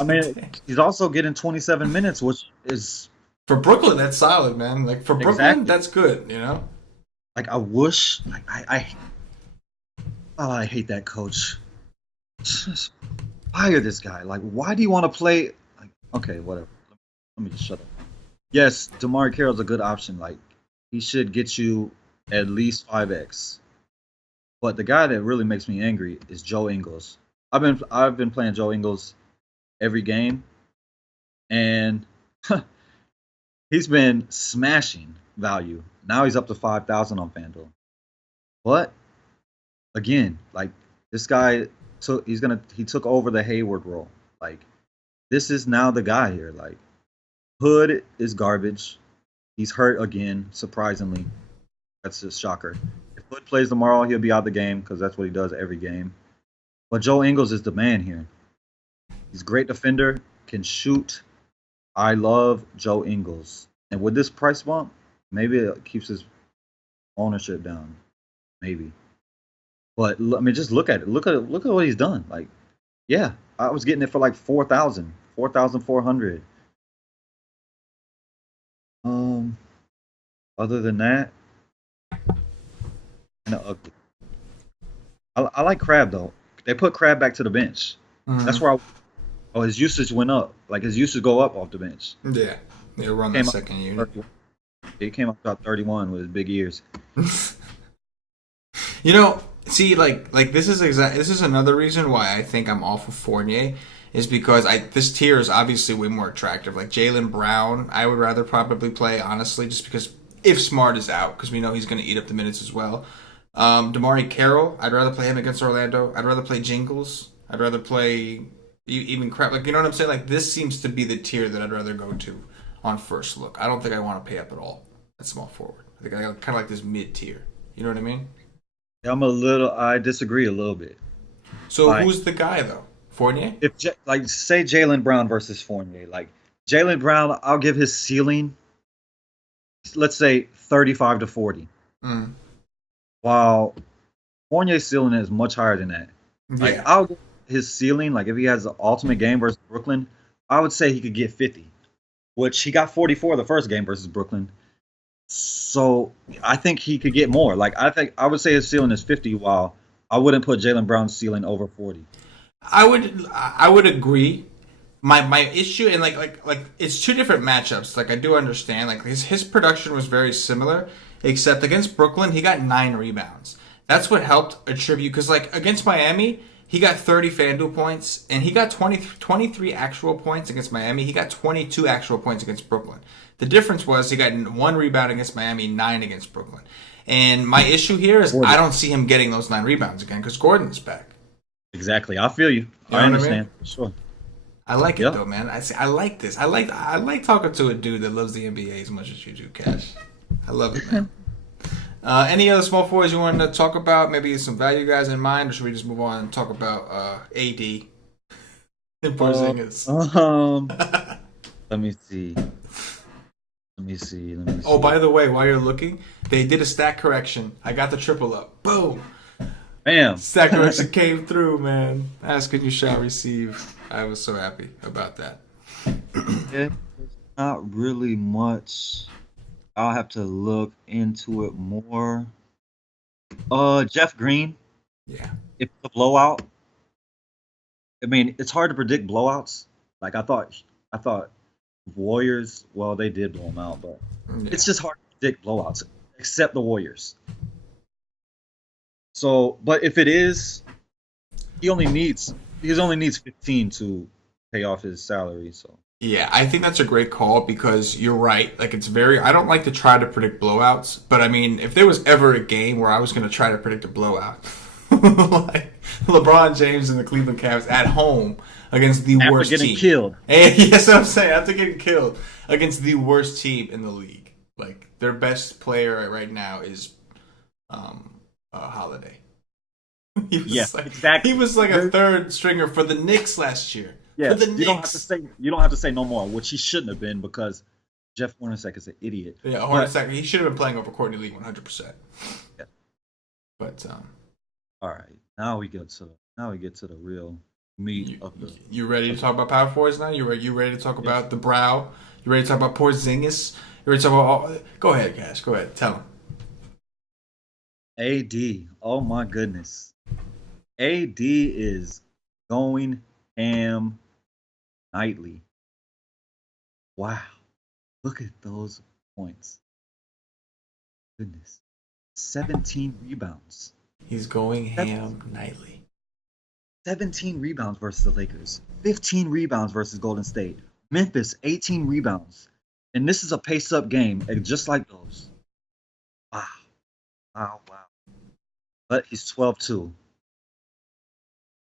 I mean, he's also getting 27 minutes, which is... For Brooklyn, that's solid, man. Like, for Brooklyn, that's good, you know? Like, I wish... Like, I hate that coach. Just fire this guy. Like, why do you want to play... Like, okay, whatever. Let me just shut up. Yes, DeMarre Carroll's a good option. Like, he should get you at least 5x. But the guy that really makes me angry is Joe Ingles. I've been playing Joe Ingles every game, and he's been smashing value. Now he's up to 5,000 on FanDuel. But again, like, this guy he took over the Hayward role. Like, this is now the guy here. Like, Hood is garbage. He's hurt again, surprisingly. That's a shocker. If Hood plays tomorrow, he'll be out of the game because that's what he does every game. But Joe Ingles is the man here. He's a great defender, can shoot. I love Joe Ingles. And with this price bump, maybe it keeps his ownership down. Maybe. But I mean, just look at it. Look at what he's done. Like, yeah, I was getting it for like 4,000, 4,400. Other than that, kind of ugly. I like Crab though. They put Crab back to the bench. Mm-hmm. That's where his usage went up. Like, his usage go up off the bench. Yeah, they run the second unit. He came up about 31 with his big ears. You know, see, like this is another reason why I think I'm off of Fournier. Is because this tier is obviously way more attractive. Like Jaylen Brown, I would rather probably play, honestly, just because if Smart is out, because we know he's going to eat up the minutes as well. DeMarre Carroll, I'd rather play him against Orlando. I'd rather play Jingles. I'd rather play even Crap. Like, you know what I'm saying? Like, this seems to be the tier that I'd rather go to on first look. I don't think I want to pay up at all at small forward. I think I kind of like this mid tier. You know what I mean? Yeah, I disagree a little bit. So who's the guy though? Fournier? Say Jaylen Brown versus Fournier. Like, Jaylen Brown, I'll give his ceiling, let's say 35 to 40. Mm. While Fournier's ceiling is much higher than that. Yeah. Like, I'll give his ceiling, like, if he has the ultimate game versus Brooklyn, I would say he could get 50, which he got 44 the first game versus Brooklyn. So I think he could get more. Like, I would say his ceiling is 50, while I wouldn't put Jaylen Brown's ceiling over 40. I would agree. My issue, and like it's two different matchups. Like, I do understand. Like, his production was very similar, except against Brooklyn he got 9 rebounds. That's what helped attribute, because like against Miami he got 30 FanDuel points and he got 23 actual points against Miami. He got 22 actual points against Brooklyn. The difference was he got 1 rebound against Miami, 9 against Brooklyn. And my issue here is I don't see him getting those 9 rebounds again because Gordon's back. Exactly, I feel you. I understand. I mean? Sure. I like it though, man. I like this. I like talking to a dude that loves the NBA as much as you do, Cash. I love it, man. Any other small forwards you wanted to talk about? Maybe some value guys in mind, or should we just move on and talk about AD and Porzingis? Let me see. Oh, by the way, while you're looking, they did a stat correction. I got the triple up. Boom. Bam. Stat correction came through, man. Ask and you shall receive. I was so happy about that. It's not really much. I'll have to look into it more. Jeff Green. Yeah. It's a blowout. I mean, it's hard to predict blowouts. Like, I thought I thought Warriors, well, they did blow them out, but it's just hard to predict blowouts, except the Warriors. So, but if it is, he only needs 15 to pay off his salary. So Yeah, I think that's a great call because you're right. Like, I don't like to try to predict blowouts, but I mean, if there was ever a game where I was going to try to predict a blowout, like LeBron James and the Cleveland Cavs at home against the after worst getting team. killed, And yes, what I'm saying, after getting killed against the worst team in the league. Like, their best player right now is Holiday. Exactly. He was like a third stringer for the Knicks last year. Yeah, For the you Knicks. don't have to say no more, which he shouldn't have been because Jeff Hornacek is an idiot. Yeah, Hornacek. He should have been playing over Courtney Lee 100%. Yeah. But all right, now we get to the real meat of the. You ready to talk about power forwards now? You ready to talk about the brow? You ready to talk about Porzingis? You ready to talk about all... Go ahead, Cash. Go ahead. Tell him. AD. Oh my goodness. AD is going ham nightly. Wow. Look at those points. Goodness. 17 rebounds. He's going ham nightly. 17 rebounds versus the Lakers. 15 rebounds versus Golden State. Memphis, 18 rebounds. And this is a pace-up game, just like those. Wow. Wow. But he's 12-2.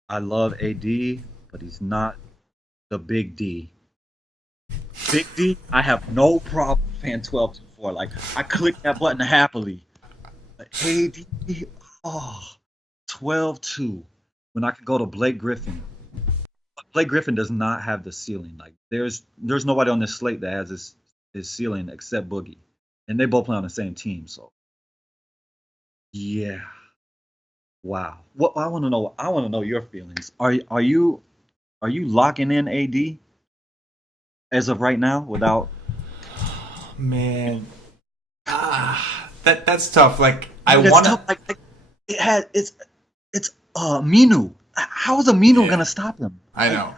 I love AD, but he's not the big D. Big D, I have no problem paying 12-2 for. Like, I click that button happily. But AD, 12-2. When I could go to Blake Griffin. But Blake Griffin does not have the ceiling. Like, there's nobody on this slate that has his ceiling except Boogie. And they both play on the same team, so. Yeah. Wow. What I want to know your feelings. Are you locking in AD as of right now without? Man, that's tough. Like Like it's Minu. How is Aminu gonna stop him? I know.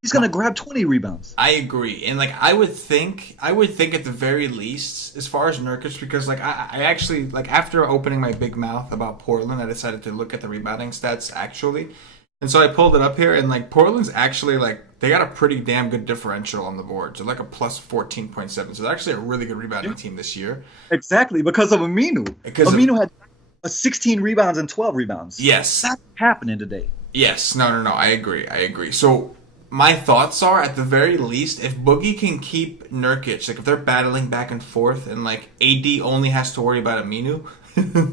He's gonna grab 20 rebounds. I agree, and like I would think at the very least, as far as Nurkic, because like I actually like after opening my big mouth about Portland, I decided to look at the rebounding stats actually, and so I pulled it up here, and like Portland's actually like they got a pretty damn good differential on the board, so like a plus 14.7, so they're actually a really good rebounding team this year. Exactly because of Aminu. Aminu had 16 rebounds and 12 rebounds. Yes, that's happening today. Yes, no, I agree. So. My thoughts are, at the very least, if Boogie can keep Nurkic, like if they're battling back and forth, and like AD only has to worry about Aminu,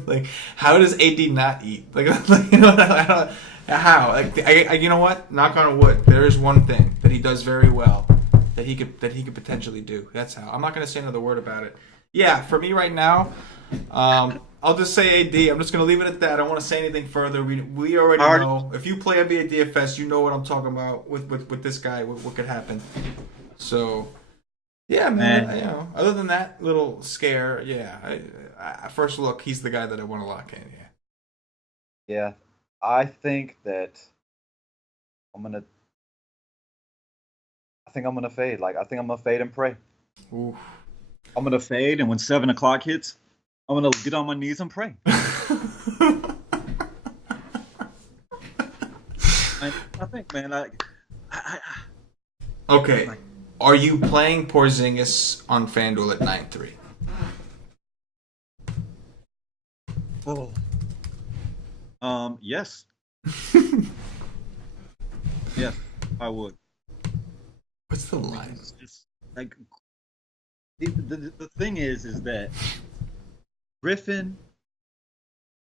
like how does AD not eat? Like you know, I don't, how? Like you know what? Knock on wood. There is one thing that he does very well that he could potentially do. That's how. I'm not gonna say another word about it. Yeah, for me right now, I'll just say AD. I'm just going to leave it at that. I don't want to say anything further. We already know. If you play NBA DFS, you know what I'm talking about with this guy, what could happen. So, yeah, man. You know, other than that little scare, yeah. I first look, he's the guy that I want to lock in, yeah. Yeah, I think that I'm going to fade. Like, I think I'm going to fade and pray. Ooh. I'm going to fade, and when 7 o'clock hits, I'm going to get on my knees and pray. I think, man, Okay. Are you playing Porzingis on FanDuel at 9-3? Yes. Yes, I would. What's the line? It's just, like, the thing is that Griffin,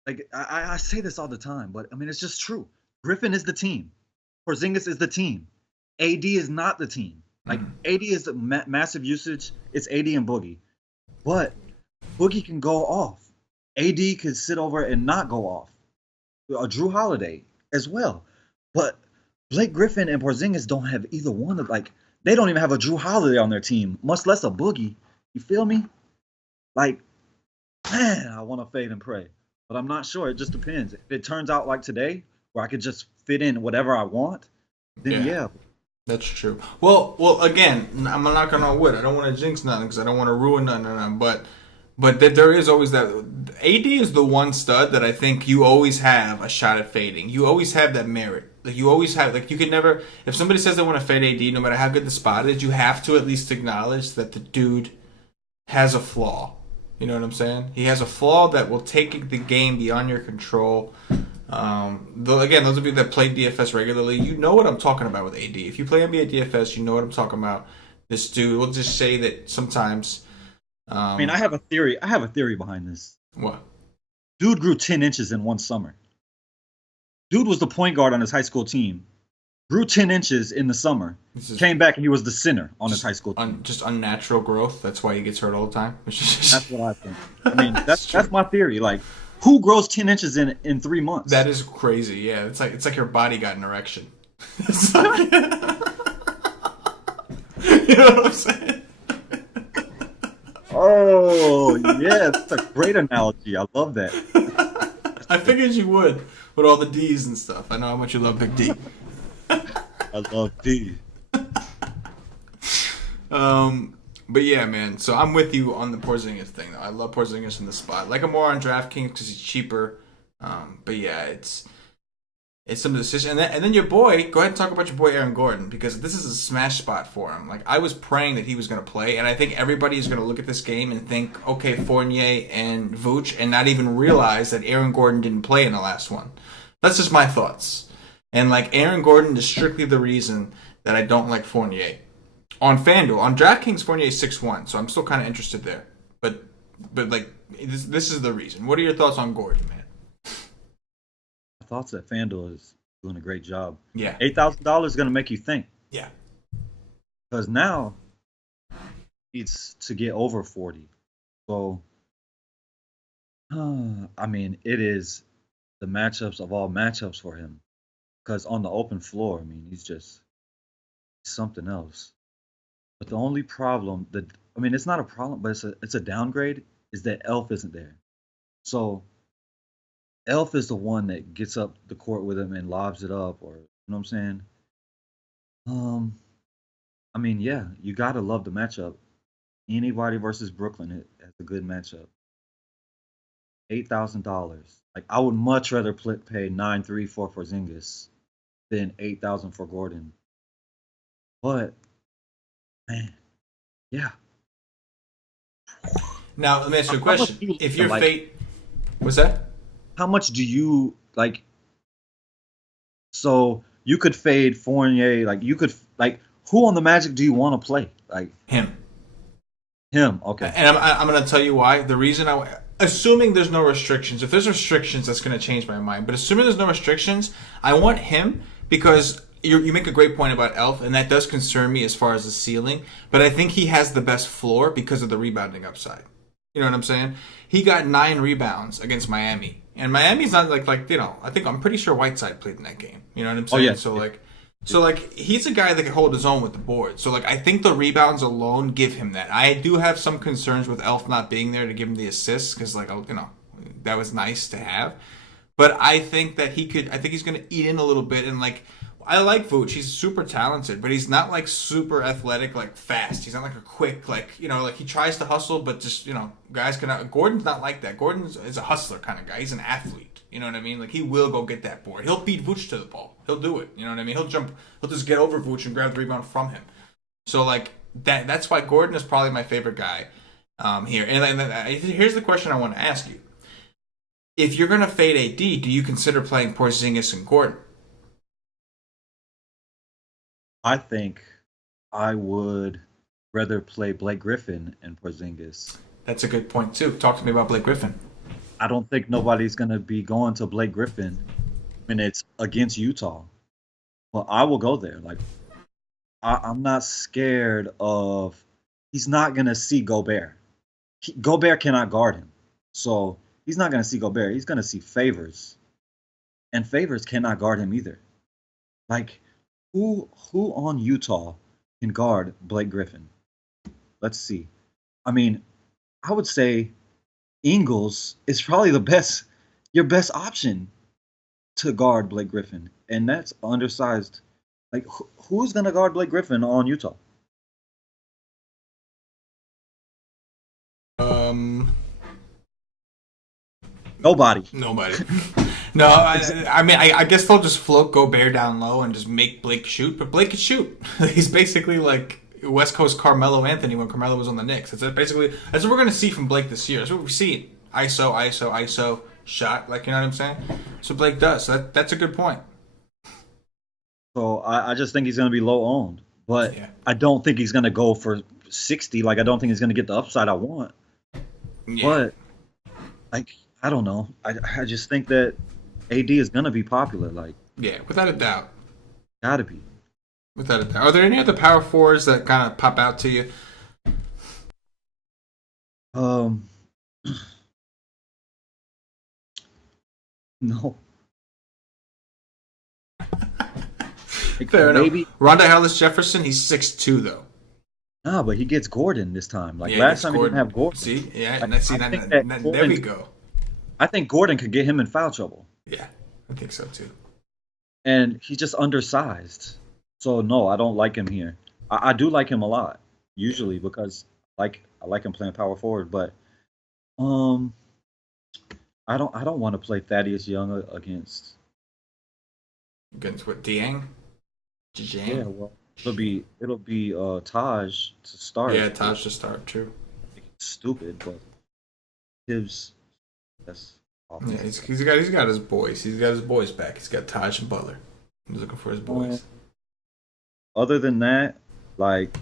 like I say this all the time, but I mean it's just true. Griffin is the team. Porzingis is the team. AD is not the team. Like AD is a massive usage. It's AD and Boogie, but Boogie can go off. AD could sit over and not go off. Drew Holiday as well, but Blake Griffin and Porzingis don't have either one of like they don't even have a Drew Holiday on their team, much less a Boogie. You feel me? Like, man, I want to fade and pray, but I'm not sure. It just depends. If it turns out like today, where I could just fit in whatever I want, then yeah. That's true. Well, again, I'm not gonna wood. I don't want to jinx nothing because I don't want to ruin nothing. But there is always that. AD is the one stud that I think you always have a shot at fading. You always have that merit. Like you always have. Like you can never. If somebody says they want to fade AD, no matter how good the spot is, you have to at least acknowledge that the dude has a flaw. You know what I'm saying? He has a flaw that will take the game beyond your control. Again, those of you that play DFS regularly, you know what I'm talking about with AD. If you play NBA DFS, you know what I'm talking about. This dude will just say that sometimes. I mean, I have a theory. I have a theory behind this. What? Dude grew 10 inches in one summer. Dude was the point guard on his high school team. Grew 10 inches in the summer. Came back and he was the center on his high school team. Just unnatural growth. That's why he gets hurt all the time. That's what I think. I mean, that's my theory. Like, who grows 10 inches in 3 months? That is crazy. Yeah, it's like your body got an erection. It's like, you know what I'm saying? Oh, yeah, that's a great analogy. I love that. I figured you would with all the D's and stuff. I know how much you love Big D. I love D. But yeah, man. So I'm with you on the Porzingis thing, though. I love Porzingis in the spot. Like him more on DraftKings because he's cheaper. But yeah, it's some decision. And then your boy, go ahead and talk about your boy Aaron Gordon because this is a smash spot for him. Like I was praying that he was going to play, and I think everybody is going to look at this game and think, okay, Fournier and Vooch, and not even realize that Aaron Gordon didn't play in the last one. That's just my thoughts. And like Aaron Gordon is strictly the reason that I don't like Fournier. On FanDuel, on DraftKings, Fournier is 6-1, so I'm still kind of interested there. But like this is the reason. What are your thoughts on Gordon, man? My thoughts that FanDuel is doing a great job. Yeah. $8,000 is going to make you think. Yeah. Because now it's to get over 40. So, I mean, it is the matchups of all matchups for him. Because on the open floor, I mean, he's something else. But the only problem it's not a problem, but it's a downgrade, is that Elf isn't there. So Elf is the one that gets up the court with him and lobs it up, or you know what I'm saying? I mean, yeah, you gotta love the matchup. Anybody versus Brooklyn has a good matchup. $8,000. Like I would much rather pay 9-3 for Porzingis than 8,000 for Gordon. But man, yeah. Now let me ask you a How much question. do you If your like- fate, what's that? How much do you like? So you could fade Fournier. Like you could who on the Magic do you want to play? Like Him. Okay. And I'm going to tell you why. The reason assuming there's no restrictions. If there's restrictions, that's going to change my mind. But assuming there's no restrictions, I want him because you make a great point about Elf, and that does concern me as far as the ceiling. But I think he has the best floor because of the rebounding upside. You know what I'm saying? He got 9 rebounds against Miami. And Miami's not like I'm pretty sure Whiteside played in that game. You know what I'm saying? Oh, yeah. So he's a guy that can hold his own with the board. So I think the rebounds alone give him that. I do have some concerns with Elf not being there to give him the assists because that was nice to have. But I think that I think he's going to eat in a little bit. And I like Vooch. He's super talented, but he's not super athletic, fast. He's not a quick, he tries to hustle, but just, guys cannot. Gordon's not like that. Gordon is a hustler kind of guy. He's an athlete. You know what I mean? He will go get that board. He'll beat Vooch to the ball. He'll do it. You know what I mean? He'll just get over Vooch and grab the rebound from him. So, that's why Gordon is probably my favorite guy here. And here's the question I want to ask you. If you're going to fade AD, do you consider playing Porzingis and Gordon? I think I would rather play Blake Griffin and Porzingis. That's a good point, too. Talk to me about Blake Griffin. I don't think nobody's going to be going to Blake Griffin when it's against Utah. But I will go there. I'm not scared of... He's not going to see Gobert. Gobert cannot guard him. So he's not going to see Gobert. He's going to see Favors. And Favors cannot guard him either. Who on Utah can guard Blake Griffin? Let's see. I mean, I would say Ingles is probably your best option to guard Blake Griffin. And that's undersized Like, who's gonna guard Blake Griffin on Utah? Um, Nobody. Nobody. No, I mean, I guess they'll just float Gobert down low and just make Blake shoot. But Blake can shoot. He's basically like West Coast Carmelo Anthony when Carmelo was on the Knicks. That's what we're gonna see from Blake this year. That's what we're seeing. ISO, ISO, ISO, shot. Like, you know what I'm saying? That's what Blake does. So that's a good point. So I just think he's gonna be low owned, but Yeah. I don't think he's gonna go for 60. Like, I don't think he's gonna get the upside I want. Yeah. But like, I don't know. I just think that AD is gonna be popular. Like, Yeah, without a doubt. gotta be. Without a doubt. Are there any other power fours that kind of pop out to you? Um, no. Like, Fair maybe. enough. Rondé Hollis Jefferson, he's 6'2", though. Nah, but he gets Gordon this time. Like, Yeah, last time he didn't have Gordon. See? Yeah, Like, and see, I think there that we Gordon- go. I think Gordon could get him in foul trouble, Yeah, I think so, too. and he's just undersized. So no, I don't like him here. I do like him a lot, usually, because I like him playing power forward. But um, I don't want to play Thaddeus Young against. Against what, Dieng? Jajang? Yeah, well, it'll be Taj to start. Yeah, Taj to start, true. Stupid, but his that's awful. Yeah, he's got his boys. He's got his boys back. He's got Taj and Butler. He's looking for his boys. Other than that, like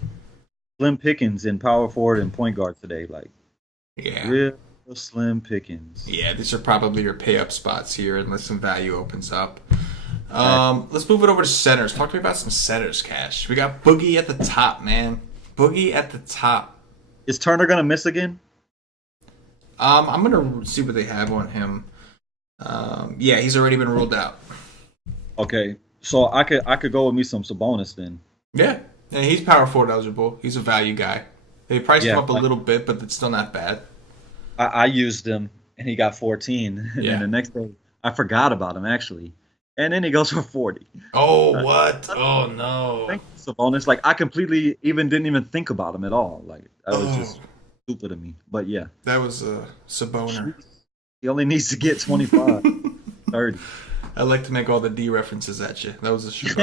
Slim Pickens in power forward and point guard today, like Yeah. real Slim Pickens. Yeah, these are probably your pay up spots here unless some value opens up. Let's move it over to centers. Talk to me about some centers, Cash. We got Boogie at the top, man. Boogie at the top. Is Turner gonna miss again? I'm gonna see what they have on him. Yeah, he's already been ruled out. Okay, so I could go with me some Sabonis then. Yeah, he's power forward eligible. He's a value guy. They priced him Yeah, up a little bit, but it's still not bad. I used him and he got 14, and Yeah. then the next day I forgot about him actually, and then he goes for 40. Oh, what? Oh, no. Thank you, Sabonis. Like, I completely didn't even think about him at all. Like, that was just stupid of me. But yeah, That was a Saboner. he only needs to get 25, 30. I like to make all the D references at you. That was a shoot.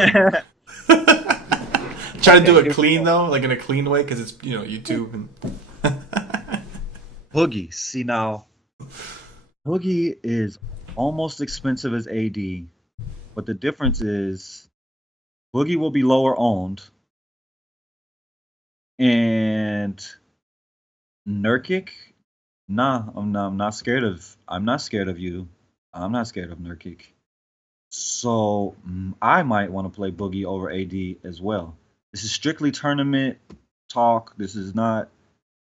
Try to do it clean, though, like in a clean way, because it's, YouTube. And Boogie. See, now, Boogie is almost expensive as AD, but the difference is Boogie will be lower owned, and Nurkic. Nah, I'm not scared of. I'm not scared of you. I'm not scared of Nurkic. So I might want to play Boogie over AD as well. This is strictly tournament talk. This is not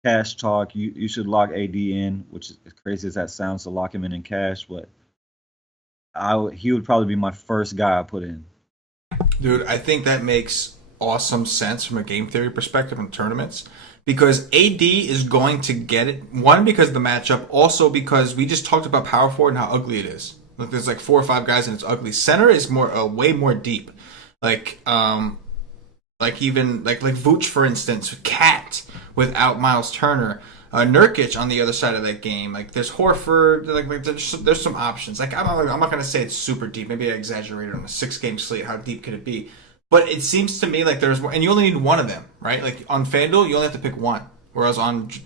cash talk. You should lock AD in, which is as crazy as that sounds to lock him in cash, but he would probably be my first guy I put in. Dude, I think that makes awesome sense from a game theory perspective in tournaments, because AD is going to get it. One, because of the matchup. Also, because we just talked about power forward and how ugly it is. Like, there's like 4 or 5 guys and it's ugly. Center is way more deep. Like even Vooch, for instance, Cat without Miles Turner, Nurkic on the other side of that game. Like, there's Horford. Like there's some options. Like, I'm not gonna say it's super deep. Maybe I exaggerated on a 6-game slate. How deep could it be? But it seems to me like there's more, and you only need one of them, right? Like on FanDuel, you only have to pick one, whereas on you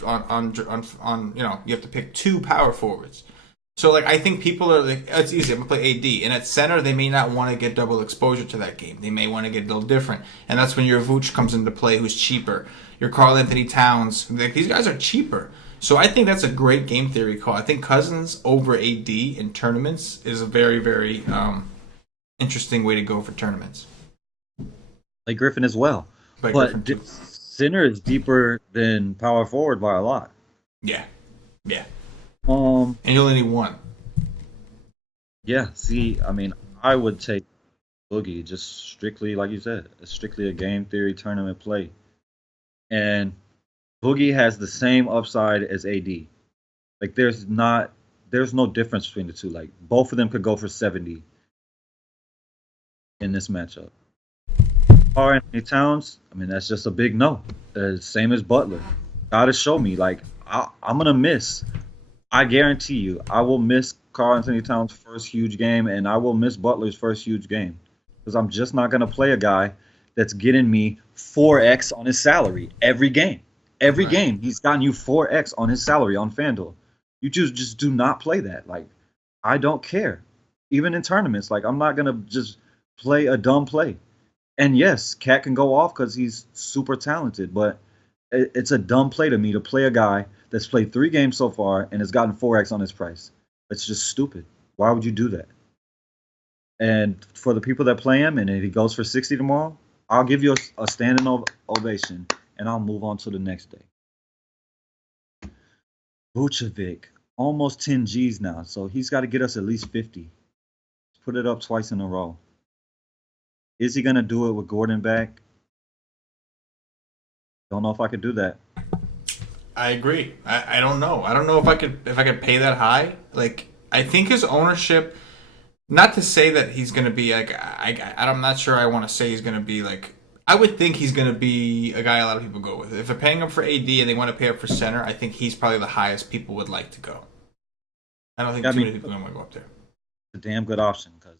have to pick 2 power forwards. So, like, I think people are like, it's easy. I'm going to play AD. And at center, they may not want to get double exposure to that game. They may want to get a little different. And that's when your Vooch comes into play, who's cheaper. Your Karl Anthony Towns. Like, these guys are cheaper. So I think that's a great game theory call. I think Cousins over AD in tournaments is a very, very interesting way to go for tournaments. Like Griffin as well. But center is deeper than power forward by a lot. Yeah. And you only need one. Yeah, see, I mean, I would take Boogie just strictly, like you said, it's strictly a game theory tournament play. And Boogie has the same upside as AD. Like, there's no difference between the two. Like, both of them could go for 70 in this matchup. Karl Anthony Towns, I mean, that's just a big no. Same as Butler. Gotta show me. Like, I'm gonna miss. I guarantee you, I will miss Karl Anthony Towns' first huge game, and I will miss Butler's first huge game because I'm just not gonna play a guy that's getting me 4x on his salary every game. Every Right. game, he's gotten you 4x on his salary on FanDuel. You just do not play that. Like, I don't care. Even in tournaments, like I'm not gonna just play a dumb play. And yes, Cat can go off because he's super talented, but it's a dumb play to me to play a guy that's played 3 games so far and has gotten 4x on his price. It's just stupid. Why would you do that? And for the people that play him, and if he goes for 60 tomorrow, I'll give you a standing ovation, and I'll move on to the next day. Vucevic, almost 10 G's now, so he's got to get us at least 50. Put it up twice in a row. Is he going to do it with Gordon back? Don't know if I could do that. I agree. I don't know. I don't know if I could pay that high. Like I think his ownership. Not to say that he's going to be like I'm not sure. I want to say he's going to be like. I would think he's going to be a guy a lot of people go with. If they're paying him for AD and they want to pay up for center, I think he's probably the highest people would like to go. I don't think too many people are going to want to go up there. A damn good option because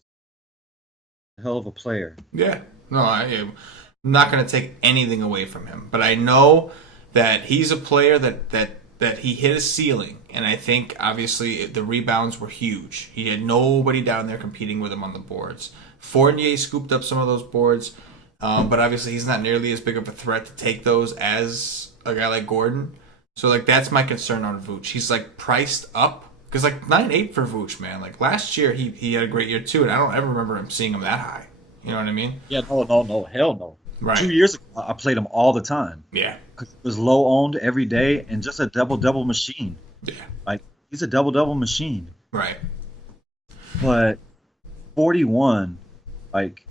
a hell of a player. Yeah. No, I'm not going to take anything away from him, but I know that he's a player that he hit a ceiling, and I think obviously the rebounds were huge. He had nobody down there competing with him on the boards. Fournier scooped up some of those boards, but obviously he's not nearly as big of a threat to take those as a guy like Gordon. So like that's my concern on Vooch. He's like priced up because like 9.8 for Vooch, man. Like last year he had a great year too, and I don't ever remember him seeing him that high. You know what I mean? Yeah, no, hell no. Right. 2 years ago, I played him all the time. Yeah. Because he was low owned every day and just a double machine. Yeah. Like, he's a double machine. Right. But 41, like,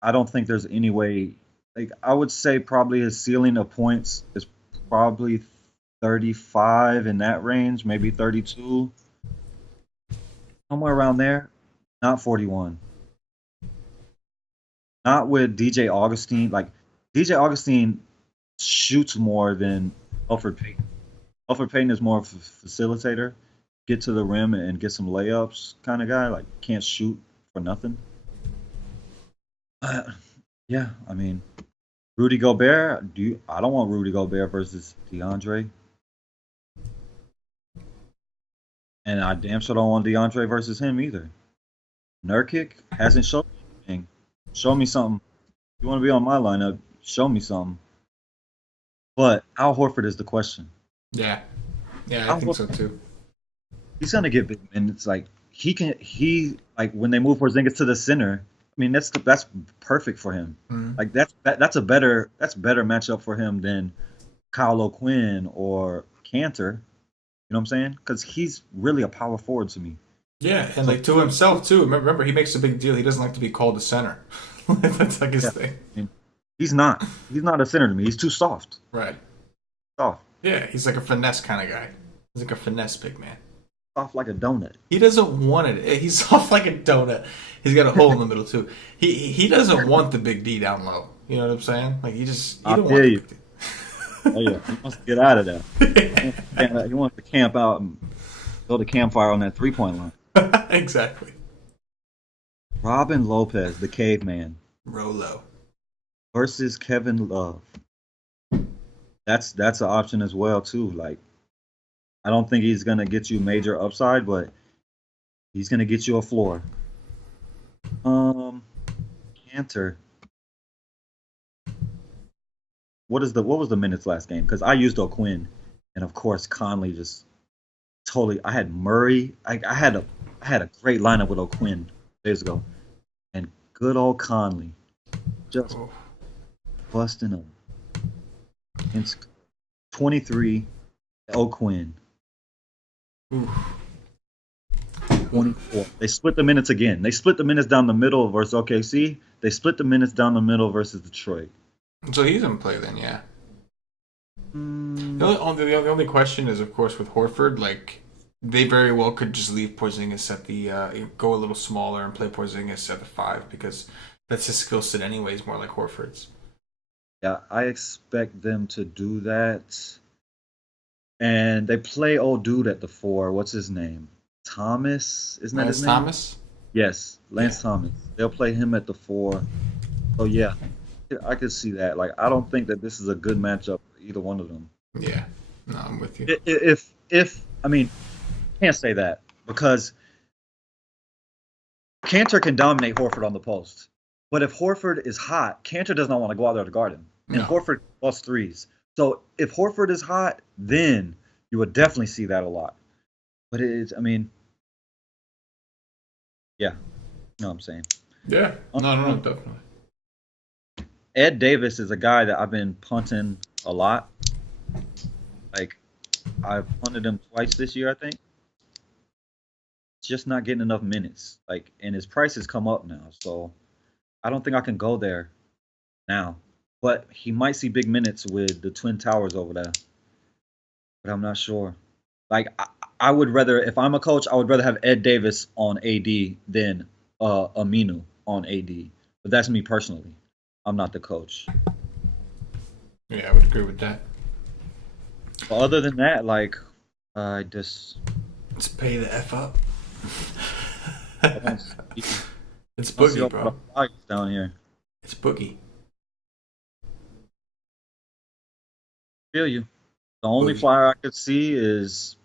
I don't think there's any way. Like, I would say probably his ceiling of points is probably 35 in that range, maybe 32. Somewhere around there. Not 41. Not with DJ Augustine. Like, DJ Augustine shoots more than Alfred Payton. Alfred Payton is more of a facilitator, get to the rim and get some layups kind of guy. Like, can't shoot for nothing. Yeah, I mean, Rudy Gobert. I don't want Rudy Gobert versus DeAndre, and I damn sure don't want DeAndre versus him either. Nurkic hasn't shown me anything. Show me something. If you want to be on my lineup, show me something. But Al Horford is the question. Yeah. Yeah, I think so too. He's gonna get big, and it's like he like when they move Porzingis to the center. I mean, that's perfect for him. Mm-hmm. Like that's a better matchup for him than Kyle O'Quinn or Cantor. You know what I'm saying? Because he's really a power forward to me. Yeah, and like to himself too. Remember, he makes a big deal. He doesn't like to be called a center. That's like his thing. I mean, he's not a center to me. He's too soft. Right. Soft. Yeah, he's like a finesse kind of guy. He's like a finesse big man. Soft like a donut. He doesn't want it. He's soft like a donut. He's got a hole in the middle too. He doesn't want the big D down low. You know what I'm saying? Like he don't want the big D. Oh yeah, he wants to get out of there. He wants to camp out and build a campfire on that 3-point line. Exactly. Robin Lopez, the caveman, Rolo versus Kevin Love. That's an option as well too. Like, I don't think he's gonna get you major upside, but he's gonna get you a floor. Cantor. What was the minutes last game? Because I used O'Quinn, and of course Conley just totally. I had Murray. I had a great lineup with O'Quinn days ago, and good old Conley just busting them. It's 23 O'Quinn. 24. They split the minutes again. They split the minutes down the middle versus OKC. They split the minutes down the middle versus Detroit. So he's in play then, yeah. The only question is, of course, with Horford, like they very well could just leave Porzingis at the go a little smaller and play Porzingis at the 5 because That's his skill set anyways, more like Horford's. Yeah, I expect them to do that. And they play old dude at the 4. What's his name? Thomas? Isn't that his Lance name? Thomas? Yes, Lance Yeah. Thomas. They'll play him at the 4. So yeah, I could see that. Like, I don't think that this is a good matchup for either one of them. Yeah. No, I'm with you. If I mean, can't say that because Cantor can dominate Horford on the post. But if Horford is hot, Cantor does not want to go out there to guard him. And No. Horford plus threes. So if Horford is hot, then you would definitely see that a lot. But it is, I mean, yeah, you know what I'm saying. Yeah. No, definitely. Ed Davis is a guy that I've been punting a lot. Like, I've punted him twice this year, I think. Just not getting enough minutes. Like, and his price has come up now, so I don't think I can go there now. But he might see big minutes with the Twin Towers over there. But I'm not sure. Like, I would rather, if I'm a coach, I would rather have Ed Davis on AD than Aminu on AD. But that's me personally. I'm not the coach. Yeah, I would agree with that. But other than that, like, I just... Let's pay the F up. I don't see, It's I don't see Boogie, a lot bro. of flags down here. It's Boogie. Feel you. The only Boogie. flyer I could see is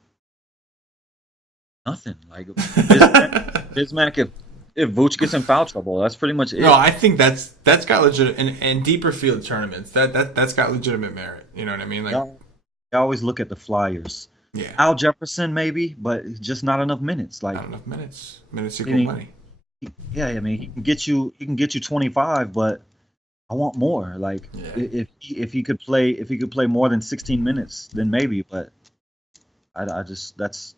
nothing. Like Bismack, if Vooch gets in foul trouble, that's pretty much it. No, I think that's got legit and deeper field tournaments. That's got legitimate merit. You know what I mean? Like, I always look at the flyers. yeah, Al Jefferson maybe, but just not enough minutes. Like, not enough minutes. Minutes equal mean, money. yeah, I mean, he can get you 25, but I want more. Like, Yeah. if he could play more than 16 minutes, then maybe. But I just that's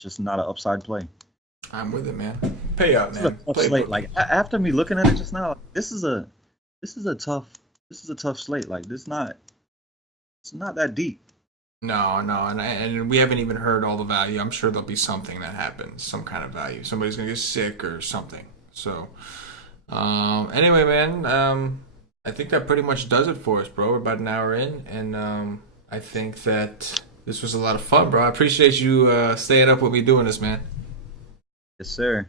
just not an upside play. I'm with it, man. Pay up, This is a man. tough Play slate. Boogie. Like after me looking at it just now, this is a tough slate. Like it's not that deep. No, and we haven't even heard all the value. I'm sure there'll be something that happens, some kind of value. Somebody's gonna get sick or something. So, anyway, man, I think that pretty much does it for us, bro. We're about an hour in, and I think that this was a lot of fun, bro. I appreciate you staying up with me doing this, man. Yes, sir.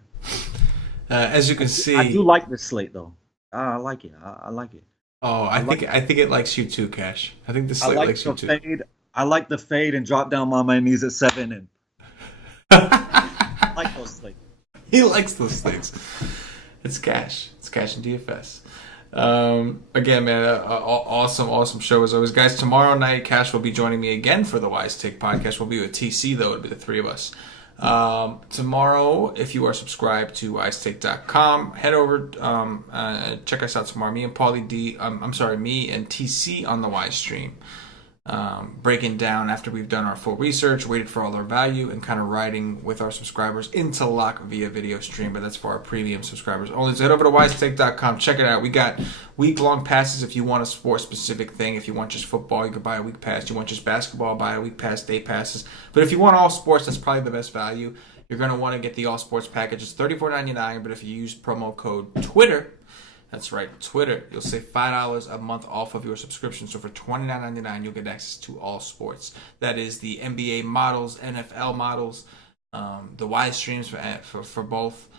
As you can see, I do like this slate though. I like it. I like it. oh, I think it likes you too, Cash. I think this I slate like likes you the too. fade. I like the fade and drop down on my knees at 7 and I like those slates. He likes those things. It's Cash. It's Cash and DFS. Again, man, awesome show as always, guys. Tomorrow night, Cash will be joining me again for the Wise Take podcast. We'll be with TC though. It'll be the three of us. Tomorrow, if you are subscribed to wisetake.com, head over, check us out tomorrow. Me and me and TC on the Wise stream. Breaking down after we've done our full research, waited for all our value, and kind of riding with our subscribers into lock via video stream, but that's for our premium subscribers only. So head over to wisetake.com, check it out. We got week-long passes if you want a sport-specific thing. If you want just football, you can buy a week pass. You want just basketball, buy a week pass, day passes. But if you want all sports, that's probably the best value. You're going to want to get the all sports package. It's $34.99, but if you use promo code TWITTER, that's right, Twitter, you'll save $5 a month off of your subscription. So for $29.99, you'll get access to all sports. That is the NBA models, NFL models, the Wise streams for both.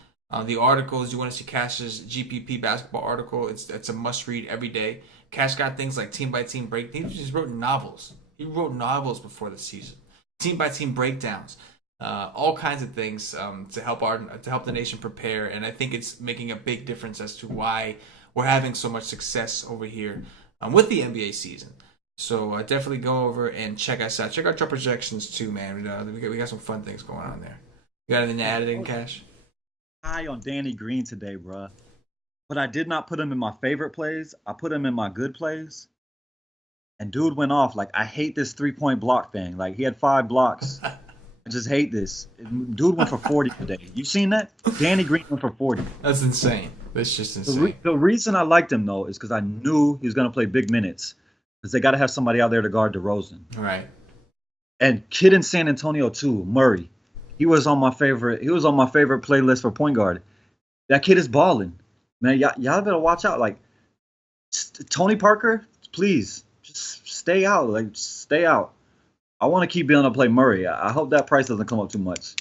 The articles, you want to see Cash's GPP basketball article, it's a must-read every day. Cash got things like team-by-team break. He just wrote novels. He wrote novels before the season. Team-by-team breakdowns. All kinds of things to help the nation prepare, and I think it's making a big difference as to why we're having so much success over here with the NBA season. So definitely go over and check us out. Check out our projections too, man. We got some fun things going on there. You got anything to add in, Cash? High on Danny Green today, bruh. But I did not put him in my favorite plays. I put him in my good plays. And dude went off. Like, I hate this 3-point block thing. Like, he had 5 blocks. I just hate this. Dude went for 40 today. You seen that? Danny Green went for 40. That's insane. That's just insane. The reason I liked him, though, is because I knew he was going to play big minutes. Because they got to have somebody out there to guard DeRozan. Right. And kid in San Antonio, too, Murray. He was on my favorite playlist for point guard. That kid is balling. Man, y'all better watch out. Like Tony Parker, please just stay out. Like stay out. I want to keep being able to play Murray. I hope that price doesn't come up too much.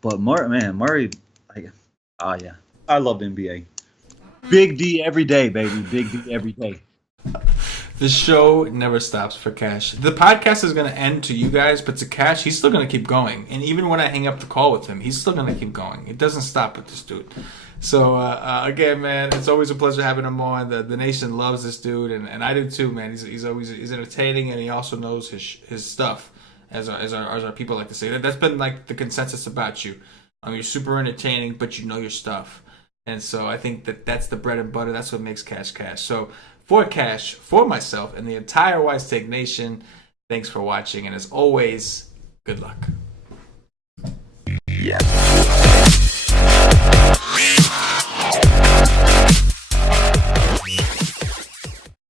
But Murray, like, yeah, I love the NBA. Big D every day, baby. Big D every day. The show never stops for Cash. The podcast is going to end to you guys, but to Cash, he's still going to keep going. And even when I hang up the call with him, he's still going to keep going. It doesn't stop with this dude. So, again, man, it's always a pleasure having him on. The nation loves this dude, and I do too, man. He's entertaining, and he also knows his stuff, as our people like to say. That's been like the consensus about you. You're super entertaining, but you know your stuff. And so I think that's the bread and butter. That's what makes Cash Cash. So for Cash, for myself, and the entire Wise Take Nation, thanks for watching. And as always, good luck.